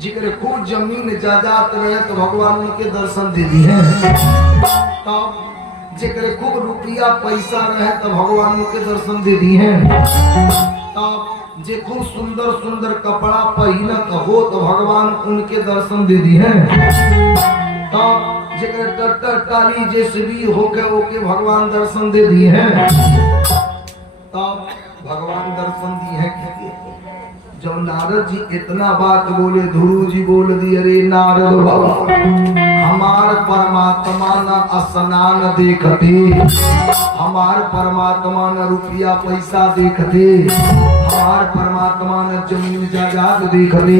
जिक्र खूब जमीन जायदाद रहे तो भगवान उनके दर्शन दे दिए। तब जेकरे खूब रुपया पैसा रहे तो भगवान के दर्शन दे दी है। तब जे खूब सुंदर सुंदर कपड़ा पहनत हो तो भगवान उनके दर्शन दे दी है। तब जेकरे टट्टर टाली जेसीबी होके ओके भगवान दर्शन दे दी है। तब भगवान दर्शन दी है कि जब नारद जी इतना बात बोले, ध्रुव जी बोल दिए, अरे नारद बाबा हमार परमात्मा न स्नान देखते, हमार परमात्मा न रुपया पैसा देखते, हमार परमात्मा न जमीन जायदाद देखते,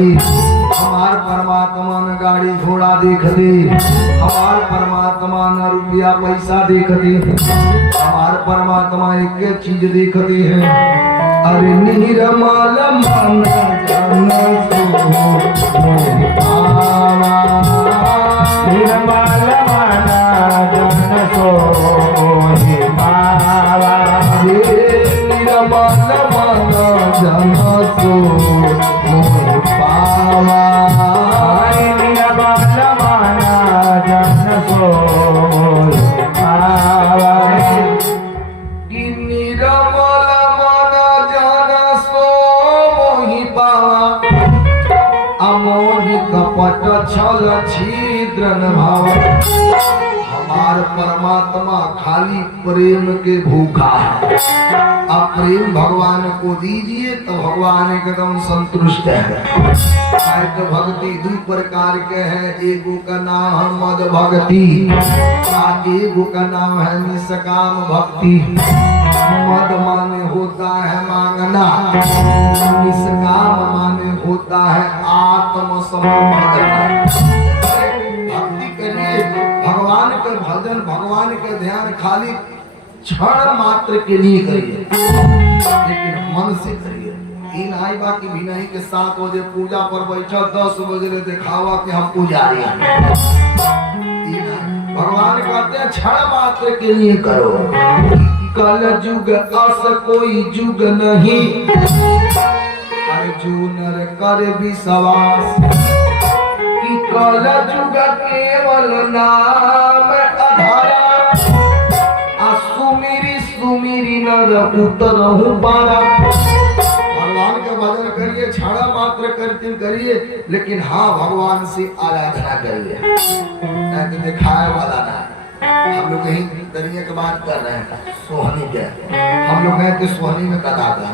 हमार परमात्मा न गाड़ी घोड़ा देखते, हमार परमात्मा न रुपया पैसा देखते, हमार परमात्मा एक चीज देखते हैं, अरे निर्मल मन जन सो निर्मल मन जन सो पावा, निर्मल मन जन सो पावा, निर्मल मन जन सो पावा, कि निर्मल मन जन सो मोहि पावा, अमोहि कपट छल छिद्र न भावा। हमार परमात्मा खाली प्रेम के भूखा है। अब प्रेम भगवान को दीजिए तो भगवान एकदम संतुष्ट है। तो भक्ति दो प्रकार के है, एगो का नाम है मद भक्ति, एगो का नाम है निष्काम भक्ति। मद माने होता है मांगना, निष्काम माने होता है आत्म समर्पण करना। भक्ति करिए, भगवान के भजन, भगवान के ध्यान खाली क्षण मात्र के लिए करिए, लेकिन मन से करिए। इन आई बाकी भी नहीं के 7 बजे पूजा पर बैठा, 10 बजे ले दिखावा कि हम पुजारी हैं। भगवान कहते हैं क्षण मात्र के लिए करो। कल जुग अस कोई जुग नहीं, अर्जुन कर विश्वास, कि कल जुग केवल नाम अधारा, सुमिरी सुमिरी नर उतरहु पारा। भगवान का भजन करिए, क्षण मात्र करते करिए, लेकिन हाँ भगवान से आराधना करिए, नहीं तो दिखाए वाला ना। हम लोग कहीं दरिया की बात कर रहे हैं, सोहनी के हम लोग गए थे, सोहनी में कदा था,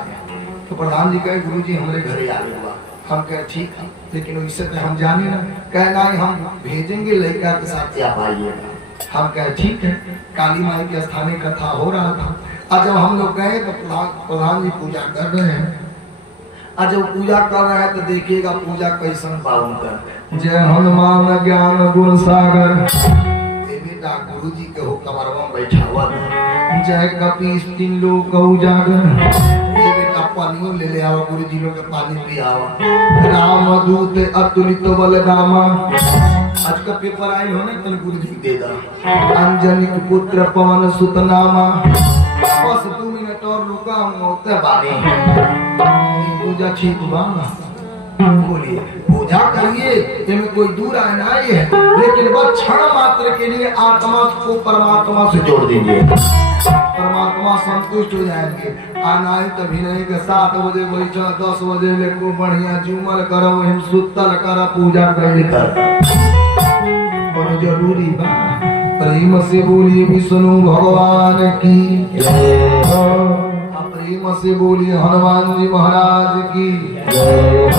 तो प्रधान जी कहे गुरु जी हमारे घरे आ हुआ। हम कहे ठीक है, लेकिन उससे तो हम जाने ना, कहना हम भेजेंगे लड़का के साथ आप आइएगा। हम कहे ठीक है। काली माई के स्थानीय कथा हो रहा था, और जब हम लोग गए तो प्रधान जी पूजा कर रहे हैं, और जब पूजा कर रहे हैं तो देखिएगा पूजा कैसन पावन कर, जय हनुमान ज्ञान गुण सागर, गुरु जी के हो कमरवा बैठा हुआ था, जय कपीस 3 लोग उजागर, बेटा पानी ले ले आओ, गुरु जी लोग के पानी पियावा, राम दूत अतुलित बलदामा। आज का पेपर आई हो ना, तो गुरु जी दे दा, अंजनी पुत्र पवन सुत नामा, बस 2 मिनट और रुका होते बारे पूजा ठीक हुआ। बोलिए पूजा करिए, इसमें कोई दूर आना है, लेकिन वह क्षण मात्र के लिए आत्मा को परमात्मा से जोड़ दीजिए, परमात्मा संतुष्ट हो जाएंगे। आना है तभी नहीं के 7 बजे बैठा, 10 बजे ले को बढ़िया झूमर करो, हिम सुतल कर पूजा कर और जरूरी बा। प्रेम से बोलिए विष्णु भगवान की जय, प्रेम से बोलिए हनुमान जी महाराज की जय।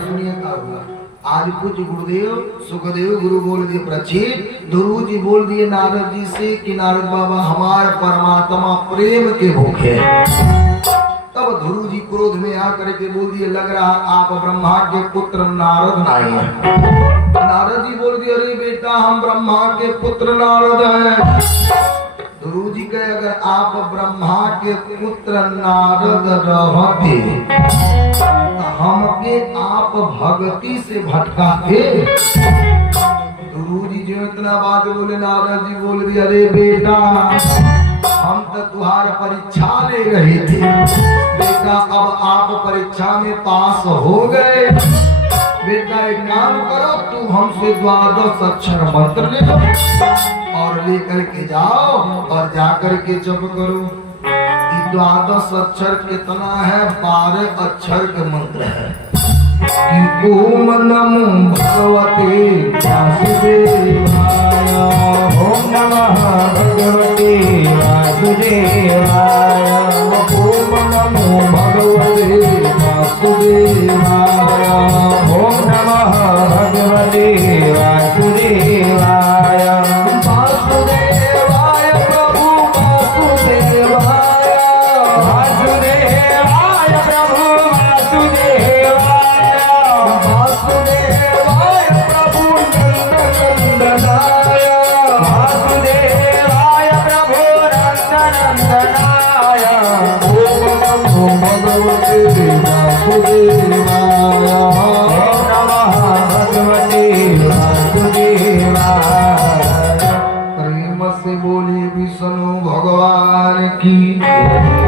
सुनिए क्या हुआ, आज पूज्य गुरुदेव सुखदेव गुरु बोल दिए प्रचित, ध्रुव जी बोल दिए नारद जी से कि नारद बाबा हमारे परमात्मा प्रेम के भूखे। तब ध्रुव जी क्रोध में आकर के बोल दिए, लग रहा आप ब्रह्मा के पुत्र नारद नहीं है। नारद जी बोल दिए, अरे बेटा हम ब्रह्मा के पुत्र नारद हैं। ध्रुव जी कहे, अगर आप ब्रह्मा के पुत्र नारद रहते तो हमके आप भक्ति से भटकाते। ध्रुव जी जो इतना बात बोले, नारद जी बोल दिए, अरे बेटा हम तो तुम्हारा परीक्षा ले रहे थे बेटा, अब आप परीक्षा में पास हो गए। बेटा एक काम करो, तू हमसे 12 अक्षर मंत्र ले लो और लेकर के जाओ और जाकर के जप करो। 12 अक्षर कितना है? 12 अक्षर का मंत्र है कि ओम नमो भगवते वासुदेवाय। ओम नमः भगवते वासुदेवाय। ओम नमो भगवते वासुदेवाय। ओम नमः भगवते वासुदेवाय। वासुदेवाय प्रभु वासुदेवाय। वासुदेवाय प्रभु वासुदेवाय। वासुदेवाय प्रभु नंदनंदनाय। वासुदेवाय प्रभु नंदनंदनाय। ओम नमो भगवते वासुदेवाय। ओम नमः भगवते वासुदेवाय। प्रेम से बोले विष्णु भगवान की।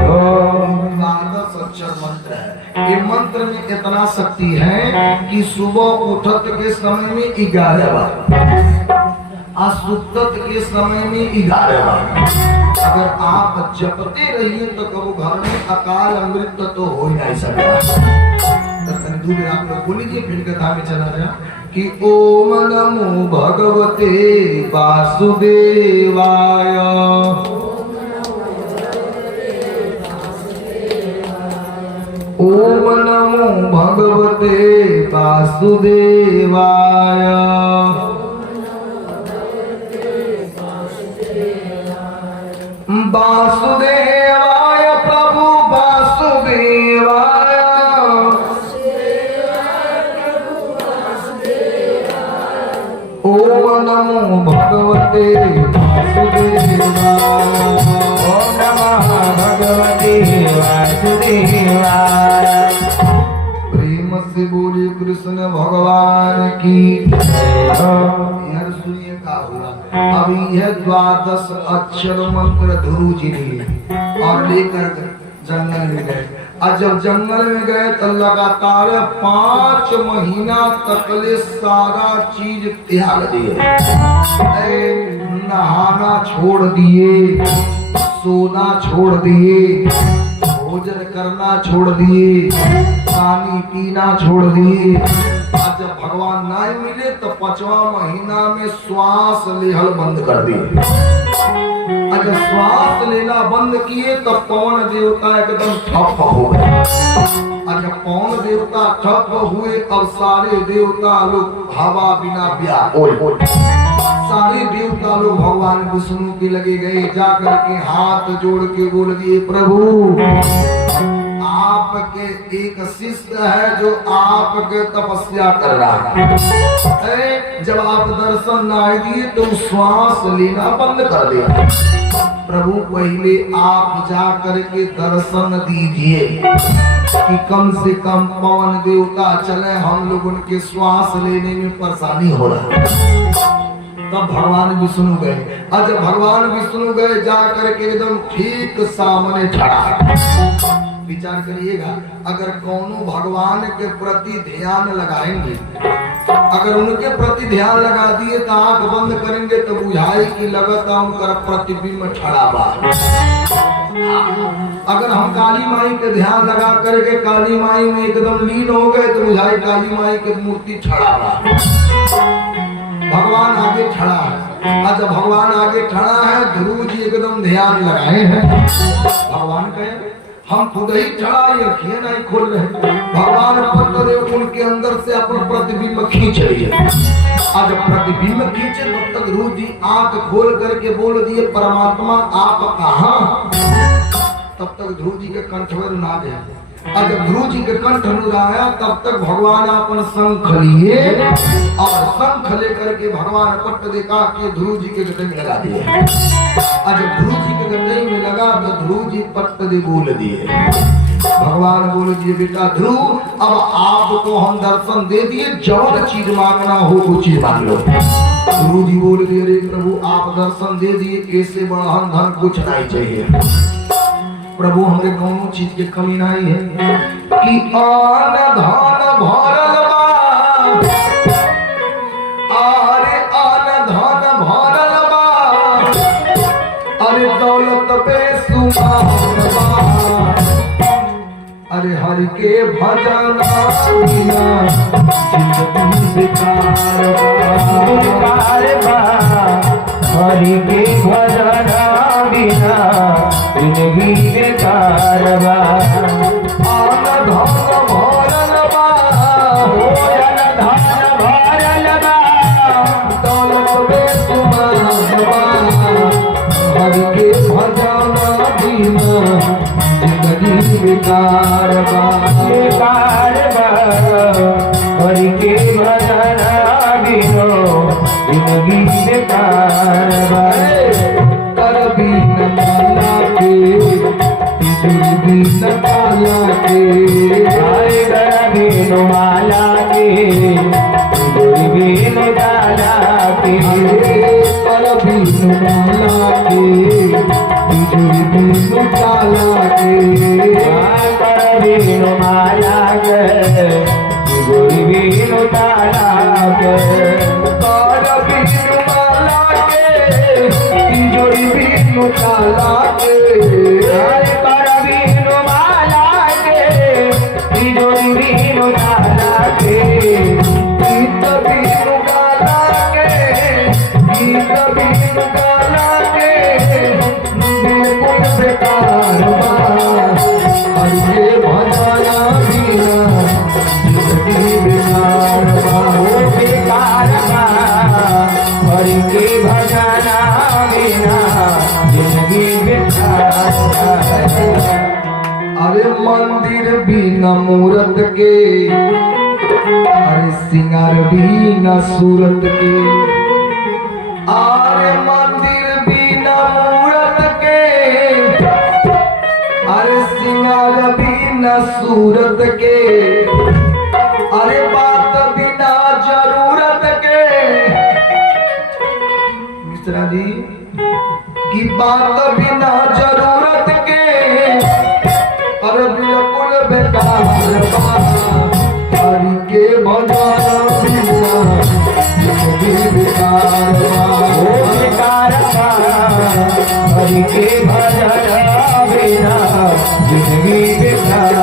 ओम 12 अक्षर मंत्र है। ये मंत्र में इतना शक्ति है कि सुबह उठत के समय में 11 बार, असुतत के समय में 11 बार अगर आप जपते रहिए तो कबो घर में अकाल अमृत तो हो ही नहीं सकता। दूसरे आप लोग बोल लीजिए, फिर कथा में चला गया कि ओम नमो भगवते वासुदेवाय। ओम नमो भगवते वासुदेवाय। वासुदेवाय प्रभु वासुदेवाय। ओम नमो भगवते वासुदेवाय। ओम नमः भगवते वासुदेवाय। प्रेम से बोले कृष्ण भगवान की। यार सुनिए क्या हुआ। अभी यह 12 अक्षर मंत्र ध्रुव जी ने और लेकर जंगल में गए। और जब जंगल में गए तो लगातार 5 महीना तकले सारा चीज त्याग दिए। नहाना छोड़ दिए, सोना छोड़ दिए, भोजन करना छोड़ दिए, पानी पीना छोड़ दिए। और जब भगवान नहीं मिले तो 5वां महीना में श्वास लेहल बंद कर दिए। और जब श्वास लेना बंद किए तो पवन देवता एकदम ठप हो गए। और जब पवन देवता ठप हुए अब सारे देवता लोग हवा बिना व्याकुल। सारे देवता लोग भगवान विष्णु के लगे गए। जाकर के हाथ जोड़ के बोल दिए, प्रभु आपके एक शिष्य है जो आपके तपस्या कर रहा है। जब आप दर्शन नहीं दिए तो श्वास लेना बंद कर दिया। प्रभु पहले आप जा करके दर्शन दीजिए कि कम से कम पवन देवता चले, हम लोग उनके श्वास लेने में परेशानी हो रहा है। तब भगवान विष्णु गए। और जब भगवान विष्णु गए जा करके एकदम ठीक सामने खड़ा। विचार करिएगा, अगर कौनो भगवान के प्रति ध्यान लगाएंगे, अगर उनके प्रति ध्यान लगा दिए तो आंख बंद करेंगे तो बुझाई की लगता उनका प्रतिबिंब खड़ा बा। अगर हम काली माई के ध्यान लगा करके काली माई में एकदम लीन हो गए तो बुझाई काली माई की मूर्ति खड़ा बा। भगवान आगे खड़ा है। आज भगवान आगे खड़ा है, ध्रुव जी एकदम ध्यान लगाए हैं। भगवान कहे हम खुद ही खड़ा, ये अखियां नहीं खोल रहे। भगवान पत्थर उनके अंदर से अपना प्रतिबिंब खींच रही है। आज प्रतिबिंब खींचे तब तक ध्रुव जी आंख खोल करके बोल दिए, परमात्मा आप कहाँ? तब तक ध्रुव जी के कंठ में रुना गया। और जब ध्रुव जी के कंठ रुलाया तब तक भगवान अपन शंख लिए और शंख लेकर के भगवान पट्ट देखा के ध्रुव जी के गले में लगा दिए। और जब ध्रुव जी के गले में लगा तो ध्रुव जी पट्ट दे बोल दिए। भगवान बोल दिए, बेटा ध्रुव अब आपको हम दर्शन दे दिए, जो चीज मांगना हो वो चीज मांग लो। ध्रुव जी बोल दिए, अरे प्रभु आप दर्शन दे दिए, ऐसे बड़ा धन कुछ नहीं चाहिए। प्रभु हमरे दोनों चीज के कमी नहीं है कि आन धन भरल बा, अरे आन धन भरल बा, भजना बिना जिंदगी बेकार बा। हरि के भजन बिना जिंदगी बेकार बा। आन धन भरल बा, धन भरल बा, दौलत बेशुमार बा। हरि के भजना बिना जिंदगी बेकार बा। बेकार बा। हरि के भजन बिना जिंदगी बेकार बा। कर बीन माला के तिजोरी बीन काला के, आए कर बीन माला के तिजोरी बीन काला के। कर बीन माला के तिजोरी बीन काला के। कर बीन माला के तिजोरी बीन काला के। कर बीन माला के तिजोरी बीन काला के। आए कर बीन माला के तिजोरी बीन काला के। गीत बीन काला के, गीत बीन काला के, बिल्कुल बेकार बा। हरि के भजना बिना जिंदगी बेकार बा। बेकार बा। हरि के भजन बिना जिंदगी बेकार बा। अरे मंदिर बिना मूरत के, अरे सिंगार बिना सूरत के। अरे मंदिर बिना मूरत के, अरे सिंगार बिना सूरत के। अरे बात बिना जरूरत के। मिश्रा जी की बात बिना जरूरत के, अरे बिल्कुल बेकार बा। हरि के भजना बिना जिंदगी बेकार बा। बेकार बा। हरि के भजन बिना जिंदगी बेकार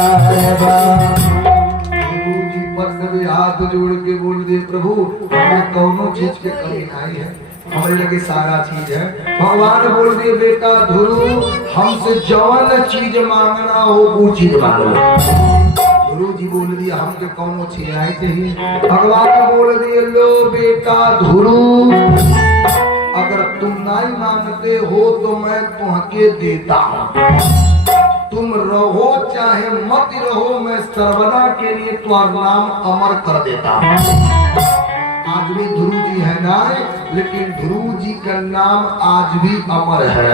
बा। प्रभु जी पर सभी हाथ जोड़ के बोल दे, प्रभु हमें कौनो चीज के कमी नहीं है, हमारे लगे सारा चीज है। भगवान बोल दिए बेटा ध्रुव, हमसे जवन चीज मांगना हो वो चीज मांगो। ध्रुव जी बोल दिया हमके कौनो चीज नहीं चाहिए। भगवान बोल दिए लो बेटा ध्रुव, अगर तुम नहीं मांगते हो तो मैं तुमके देता हूँ। तुम रहो चाहे मत रहो, मैं सर्वदा के लिए तुम्हारा नाम अमर कर देता हूँ। आज भी ध्रुव जी है ना, लेकिन ध्रुव जी का नाम आज भी अमर है।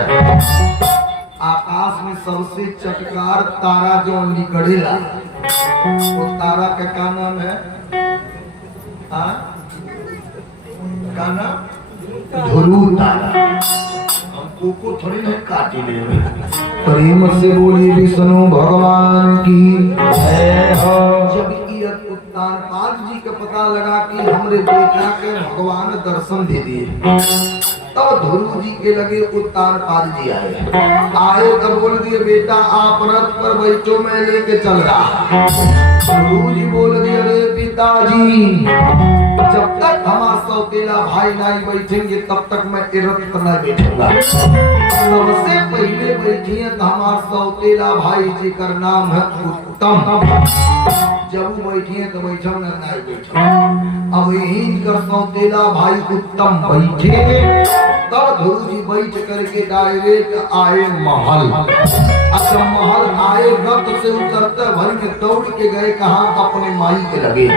आकाश में सबसे चटकार तारा जो निकलेला, वो तारा का क्या नाम है? क्या नाम? ध्रुव तारा। हमको को थोड़ी नहीं काटी ले। प्रेम से बोली विष्णु भगवान की जय हो। जब उत्तानपाद जी का पता लगा कि हमरे बेटा के भगवान दर्शन दे दिए, तब ध्रुव जी के लगे उत्तानपाद जी आए। तब बोल दिए बेटा आप रथ पर बैठो, मैं लेके चल रहा। ध्रुव जी बोल दिए अरे पिताजी, जब तक हमारा सौतेला भाई नहीं बैठेंगे तब तक मैं रथ पर नहीं बैठूंगा। सबसे पहले बैठिए तो हमारा सौतेला भाई जी का नाम है उत्तम। जब वो बैठिए तो बैठो न नहीं बैठो। अब यही कर सौतेला भाई उत्तम बैठे, तब ध्रुव जी बैठ करके डायरेक्ट आए महल। अच्छा महल आए, रथ से उतरते भर में दौड़ के गए कहा अपने माई के लगे।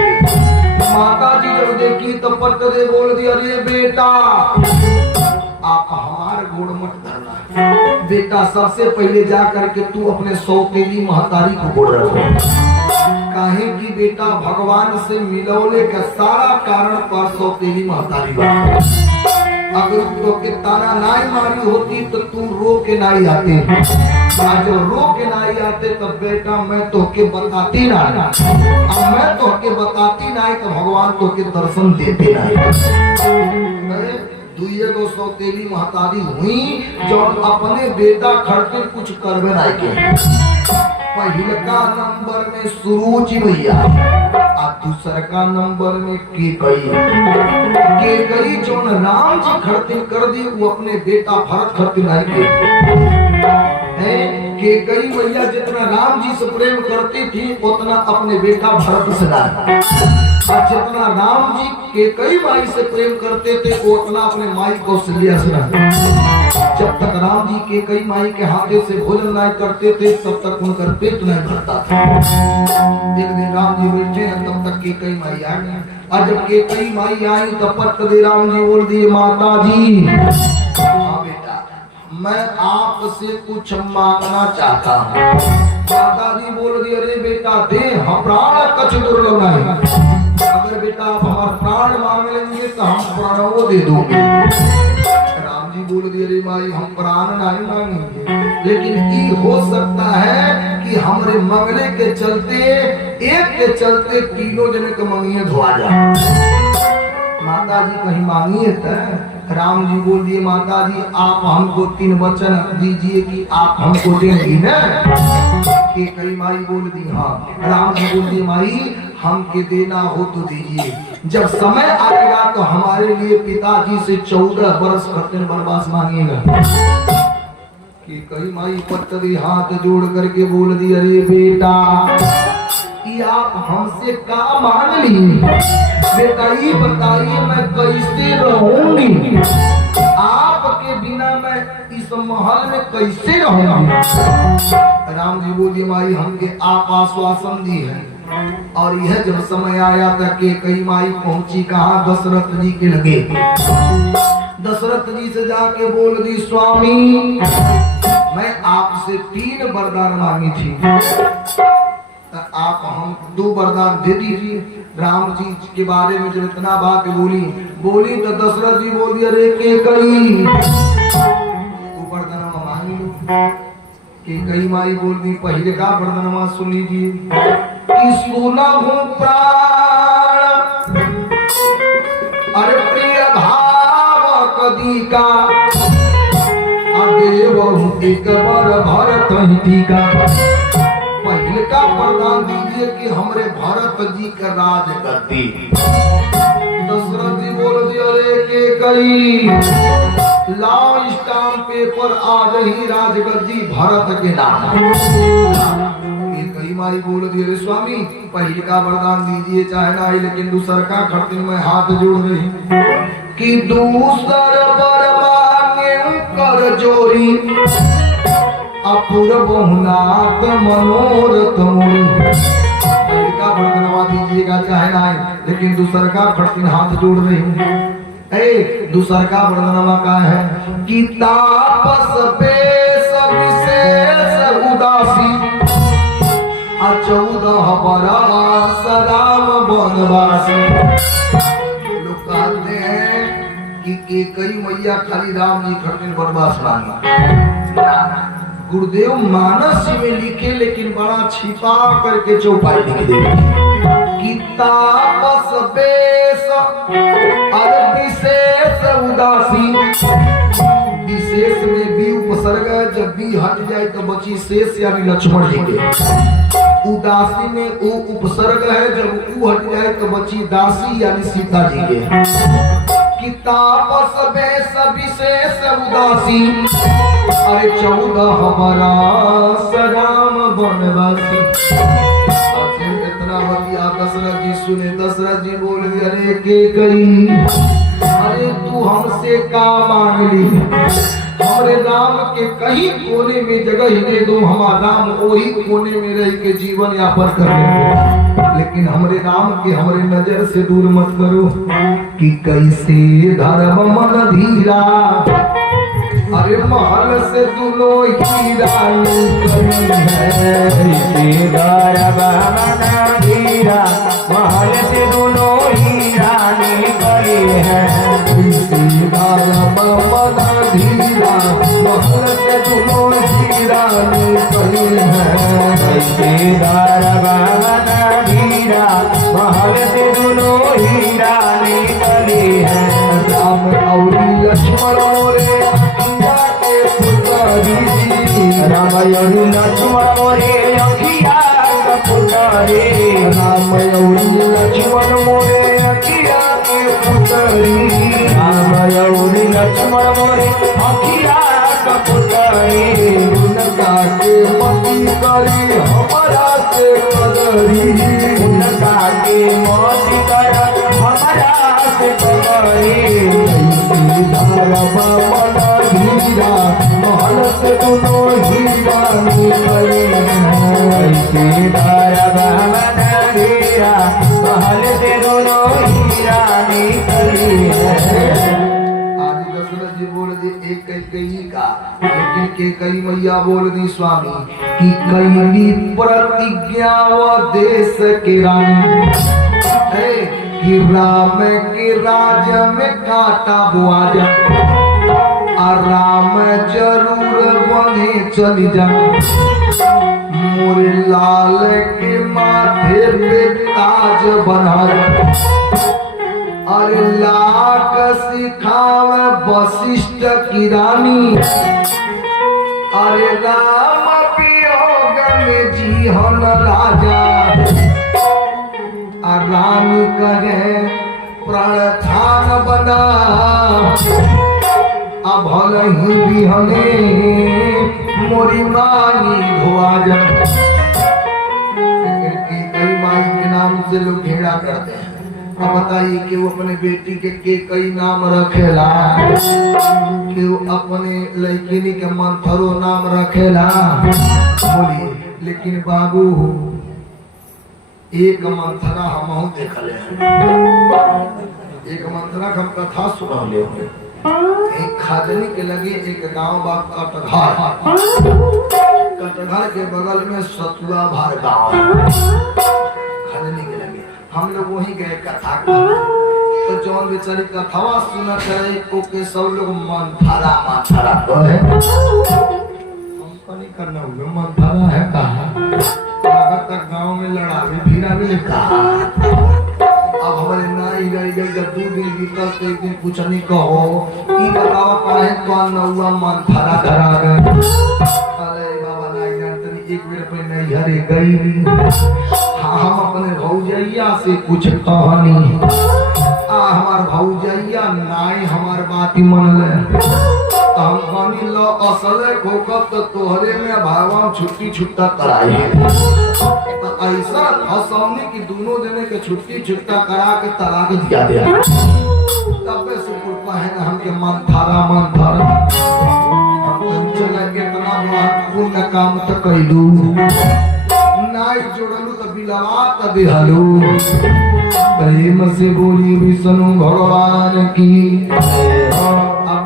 माता जी जब देखी तो पट दे बोल दिया अरे बेटा आप हमारे गोड़ मत धरना बेटा, सबसे पहले जा करके तू अपने सौतेली महतारी को गोड़ रखो। काहे कि बेटा भगवान से मिलौले का सारा कारण पर सौतेली महतारी बा। अगर तो के ताना नाई मारी होती तो तू रो के नाई आते। आज रो के नाई आते तब बेटा मैं तो के बताती ना, अब मैं तो के बताती ना तो भगवान तो के दर्शन देते नहीं। दुइये गो सौतेली महतारी हुई जो अपने बेटा खड़ते कुछ करवे नहीं के। पहिलका नंबर में सुरुचि मैया और दूसर का नंबर में केकई जो राम जी खड़तिन कर दी वो अपने बेटा भरत खड़तिन आई केकई मैया जितना राम जी से प्रेम करती थी उतना अपने बेटा भरत से नहीं, और जितना राम जी केकई माई से प्रेम करते थे वो उतना अपने माई कौशल्या से नहीं। जब तक राम जी केकई माई के हाथे से भोजन नहीं करते थे तब तक उनका पेट नहीं भरता था। एक दिन राम जी बैठे हैं तब तक केकई माई आ गई, और जब केकई माई आई तब पट दे राम जी बोल दिए माता जी हाँ बेटा मैं आपसे कुछ मांगना चाहता हूँ। माता जी बोल दी अरे बेटा दे हम प्राण कछ दुर्लभ नहीं, अगर बेटा आप हमारा प्राण मांग लेंगे तो हम प्राणों दे दोगे। राम जी बोल दिए अरे माई हम प्राण नहीं मांगेंगे, लेकिन ये हो सकता है कि हमारे मंगले के चलते एक के चलते तीनों जने के मंगिए धोआ जाए। माता जी कहीं मांगिए तो राम जी बोल दिए माता जी आप हमको 3 वचन दीजिए कि आप हमको देंगी ना। कि कई माई बोल दी हाँ। राम जी बोल दिए माई हमके देना हो तो दीजिए, जब समय आएगा तो हमारे लिए पिताजी से 14 वर्ष खर्चन वनवास मांगेगा। कि कई माई पत्थरी हाथ जोड़ करके बोल दी अरे बेटा आप हमसे का मांग ली, बेटा ये बताइए मैं कैसे रहूंगी, आपके बिना मैं इस महल में कैसे रहूंगी। राम जी बोलिए माई हमके आप आश्वासन दी है, और यह जब समय आया था कि कई माई पहुंची कहा दशरथ जी के लगे। दशरथ जी से जाके बोल दी स्वामी मैं आपसे 3 वरदान मांगी थी, आप हम 2 वरदान दे दीजिए। राम जी के बारे में जब इतना बात बोली तो दशरथ जी बोल दिया अरे के कई 2 वरदान मांग लो। के कई माई बोल दी पहले का वरदान सुन लीजिए कि सुना हूँ प्राण अरे प्रिय भाव कदी का देव एक बार भरत ही का। पहले का वरदान दीजिए कि हमरे भरत जी का राज गद्दी। दशरथ जी बोल दिया अरे के कई लाओ स्टाम्प पेपर आज ही राजगद्दी भरत के नाम। कई माई बोल दिए अरे स्वामी पहले का वरदान दीजिए चाहे ना आई, लेकिन दूसर का खड़ते में हाथ जोड़ रही कि दूसर वर मांगे कर जोरी अपूर्व बहुनाथ मनोरथ मोरी। का वरदानवा दीजिएगा चाहे ना आए, लेकिन दूसर का खड़ते हाथ जोड़ रही दूसर का वरदानवा का है कि तापस पे विशेष उदासी 14 बरस राम वनवासी। लोग कहते हैं कि कई मैया खाली राम जी खड़ते वनवास मांगा। गुरुदेव मानस में लिखे लेकिन बड़ा छिपा करके चौपाई लिख दे कि तापस बेस और विशेष उदासी। विशेष में भी उपसर्ग है, जब भी हट जाए तो बची शेष यानी लक्ष्मण जी के। उदासी में वो उपसर्ग है, जब वो हट जाए तो बची दासी यानी सीता जी के। कि तापस बेस विशेष उदासी अरे 14 बरस राम वनवासी। इतना बतिया दशरथ जी सुने। दशरथ जी बोल अरे के कई अरे तू हमसे का मांग ली, हमारे राम के कहीं कोने में जगह ही दे दो, हमारा राम वही कोने में रह के जीवन यापन करे, लेकिन हमारे राम के हमारे नजर से दूर मत करो। कि कैसे धर्म मन धीरा अरे महल से दुनो हीरा धीरा महल से दोनों हीरा निकले हैं। धीरा महल से दुनो हीरा निकले हैं। धीरा महल से दोनों हीरा निकले हैं। राम और लक्ष्मण रे राम लक्ष्मण लक्ष्मण मोरे अखिया कपुतरी उनका के मती करी हमारा से कदरी उनका के मोती कर हमारा से करी हीरा महल से दोनों हीरा निकले ऐसे धारा हीरा महल से दोनों हीरा निकली आज दशरथ जी बोल दी एक कई का, लेकिन के कई मैया बोल दी स्वामी कि कई प्रतिज्ञा व देश के रानी है कि राम के राज में काटा बुआजा और राम जरूर बने चली जा मोरे लाल के माथे पे ताज बना अरे लाख सिखाव वशिष्ठ की रानी अरे राम वियोग में जीवन राजा रानी कहे प्राण बना अब ही बिहने मोरी मानी धोआ जा। कई माई के नाम से लोग घेरा करते हैं। अब बताइए कि वो अपने बेटी के कई नाम रखेला, कि वो अपने लड़किनी के मंथरो नाम रखेला। बोलिए, लेकिन बाबू एक मंथरा हम देखले एक मंथरा हम कथा सुनौले एक खाजनी के लगे एक गांव बा कटघर के बगल में सतुआ भार गांव खाजनी के लगे हम लोग वहीं गए कथा तो जौन बेचारी कथावा सुना करे को के सब लोग मंथरा कहे हमको नहीं करना हुआ मंथरा है कहा तक गांव में लड़ावे भिड़ावे लिखा। अब हमारे नाई गई जब 2 दिन बीतल तो एक दिन कुछ नहीं कहो ई बताओ काहे कौन नौआ मंथरा करा गए। अरे बाबा नाई जानतनी एक बेर पे नहीं हरे गई हाँ हम अपने भौजैया से कुछ कहनी हमार भौजैया नाई हमार बात मन ले हम पानी लो असले खोकब तो तोहरे में भगवान छुट्टी छुट्टा कराई तो ऐसा हंसौनी की दोनों जने के छुट्टी छुट्टा करा के तलाक दिया गया। तब से कृपा है ना हमके मंथरा चला के इतना महत्वपूर्ण काम तो कैलू नाई जोड़लू तो बिलवा तो दिहलू प्रेम से बोली विष्णु भगवान की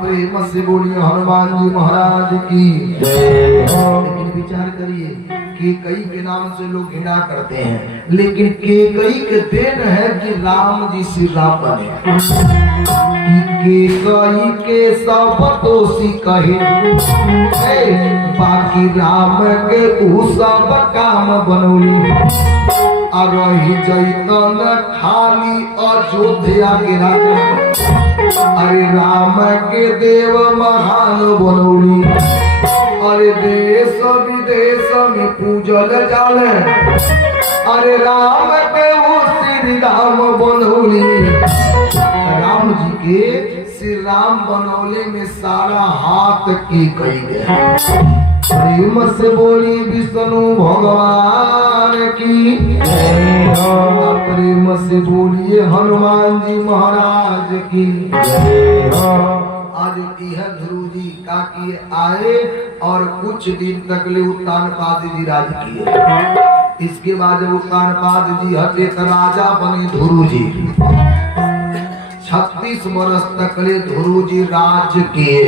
प्रेम से बोलिए हनुमान जी महाराज की। लेकिन विचार करिए कि कई के नाम से लोग घृणा करते हैं, लेकिन के कई के देन है कि राम जी श्री राम बने। के कई के सब दोषी कहे बाकी राम के उ सब काम बनौली रही जैतन खाली अयोध्या के राजा अरे राम के देव महान बनौली अरे देश विदेश में पूजल जाले अरे राम के वो श्री राम बनौली। राम जी के श्री राम बनौले में सारा हाथ की कही गया। प्रेम से बोली विष्णु भगवान की प्रेम से बोलिए हनुमान जी महाराज की। आज यह ध्रुव जी का किए आए और कुछ दिन तक ले उत्तानपाद जी राज किए। इसके बाद जब उत्तानपाद जी हटे तो राजा बने ध्रुव जी। 36 वर्ष तक ले ध्रुव जी राज किए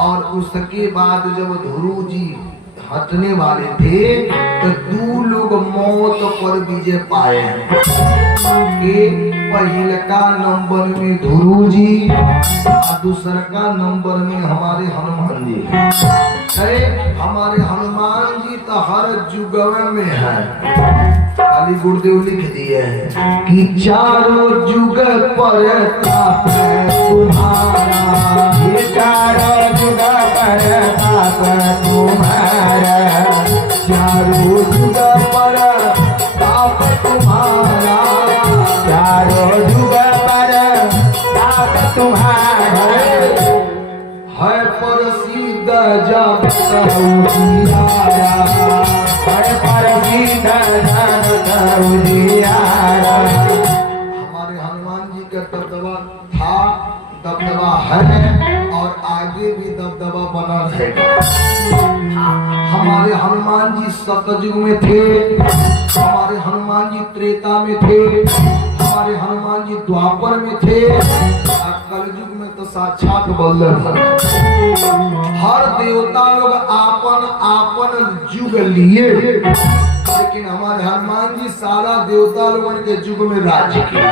और उसके बाद जब ध्रुव जी हटने वाले थे तो 2 लोग मौत पर विजय पाए हैं। पहले का नंबर में ध्रुव जी और दूसरा का नंबर में हमारे हनुमान जी। अरे हमारे हनुमान जी तो हर युग में है। खाली गुरुदेव लिख दिए कि चारों युग पर ताप तुम्हारा ये चारों युग पर ताप तुम्हारा चारों युग पर ताप तुम्हारा चारों युग पर ताप तुम्हारा जब उजियारा पर सीत जब उजियारा। हमारे हनुमान जी का दबदबा था, दबदबा है और आगे भी दबदबा बना रहेगा। हमारे हनुमान जी सतयुग में थे, हमारे हनुमान जी त्रेता में थे, हमारे हनुमान जी द्वापर में थे, और कलयुग में तो साक्षात बल्लभ। हर देवता लोग आपन आपन युग लिए, लेकिन हमारे हनुमान जी सारा देवता लोगों के युग में राज्य किए।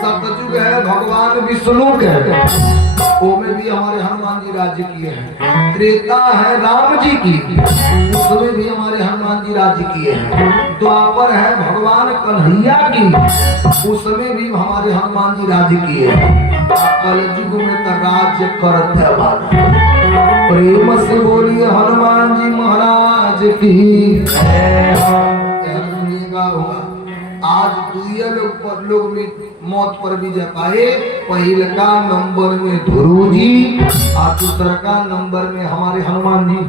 सतयुग है भगवान विष्णु के, ओमे भी हमारे हनुमान जी राज्य किए हैं। त्रेता है राम जी की, उसमें भी हमारे हनुमान जी राज्य किए हैं। द्वापर है भगवान कन्हैया की, उसमें भी हमारे हनुमान जी राज्य किए हैं। कलयुग में तो राज्य करते हैं। प्रेम से बोलिए हनुमान जी महाराज की सुनिएगा। होगा आज दुनिया लोग में मौत पर विजय पाए। पहला नंबर में ध्रुव जी और दूसरा का नंबर में हमारे हनुमान जी।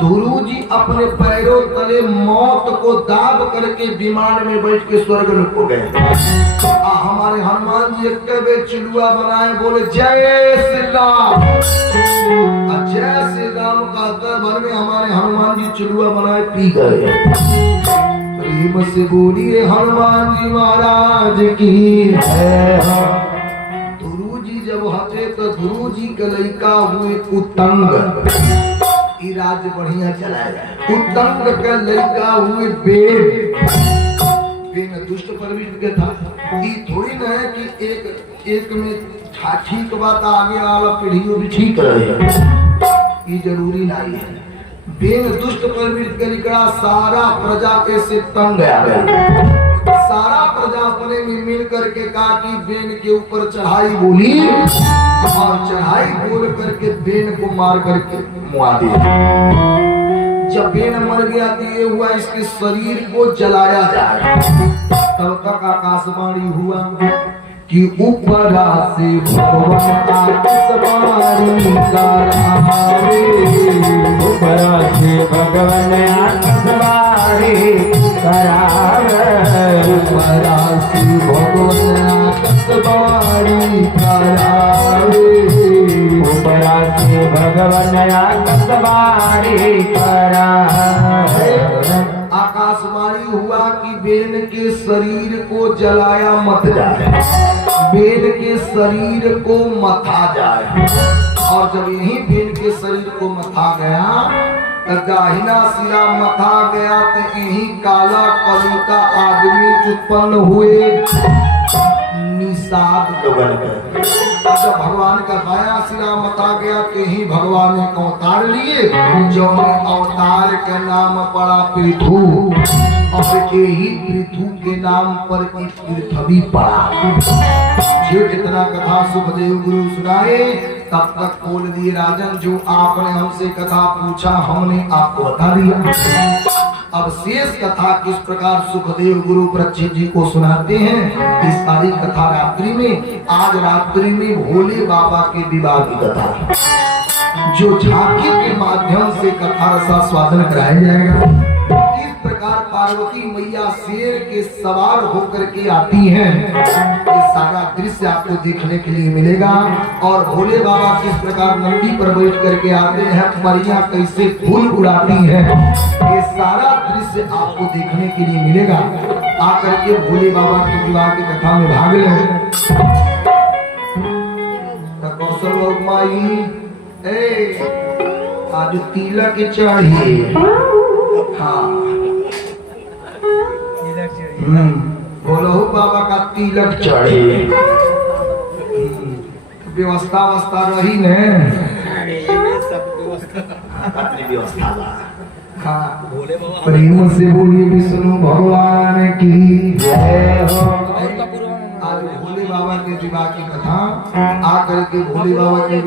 ध्रुव जी अपने पैरों तले मौत को दाब करके विमान में बैठ के स्वर्ग लोक को गए। हमारे हनुमान जी एक बेर चिड़ुआ बनाए, बोले जय श्री राम। जय श्री राम कहते भर में हमारे हनुमान जी चिड़ुआ बनाए पी गए। प्रेम से बोलिए हनुमान जी महाराज की है। ध्रुव जी जब हटे तो ध्रुव जी के लड़का हुए उतंग, राज्य बढ़िया चलाया। उतंग के लड़का हुए बेन, बेन दुष्ट प्रवृत्ति के था। ये थोड़ी न है कि एक में ठीक बात आगे वाला पीढ़ियों भी ठीक रहे, ये जरूरी नहीं है। बेन दुष्ट प्रवृत्ति के निकला, सारा प्रजा के से तंग आ गया। सारा प्रजा अपने में मिल करके कहा कि बेन के ऊपर चढ़ाई बोली, और चढ़ाई बोल करके बेन को मार करके मुआ दिया। जब बेन मर गया तो ये हुआ इसके शरीर को जलाया जाए। तब तक आकाशवाणी हुआ कि ऊपरा से भगवान आकाशवाणी करावे, ऊपरा से भगवान आकाशवाणी करावे, ऊपरा से भगवान आकाशवाणी करावे, ऊपरा से भगवान आकाशवाणी करावे। आकाशवाणी हुआ कि बेन के शरीर को जलाया मत जाए, बेन के शरीर को मथा जाए। और जब यही बेन के शरीर को मथा गया तो दाहिना सिरा मथा गया तो यही काला कली का आदमी उत्पन्न हुए, निषाद लोगन के। जब भगवान का बाया सिरा मथा गया तो ही भगवान ने अवतार लिए, जो अवतार का नाम पड़ा पृथु, और यही पृथु के नाम पर पृथ्वी पड़ा। जो जितना कथा सुखदेव गुरु सुनाए तब तक बोल दिए राजन, जो आपने हमसे कथा पूछा हमने आपको बता दिया। अब शेष कथा किस प्रकार सुखदेव गुरु परीक्षित जी को सुनाते हैं, इस सारी कथा रात्रि में, आज रात्रि में भोले बाबा के विवाह की कथा, जो झांकी के माध्यम से कथा रसास्वादन कराया जाएगा। इस प्रकार पार्वती मैया शेर के सवार होकर के आती हैं, ये सारा दृश्य आपको देखने के लिए मिलेगा। और भोले बाबा किस प्रकार नंदी पर बैठ करके आते हैं, परियां कैसे फूल उड़ाती हैं, ये सारा दृश्य आपको देखने के लिए मिलेगा। आकर के भोले बाबा के विवाह की कथा में भाग लें। कौशल लोग माई आज तिलक चाहिए, हाँ बोलो बाबा का तिलक चढ़े। व्यवस्था वस्ता रही न, हाँ प्रेम से बोलिए विष्णु भगवान की जय हो। आज भोले बाबा के विवाह की कथा आकर के भोले बाबा के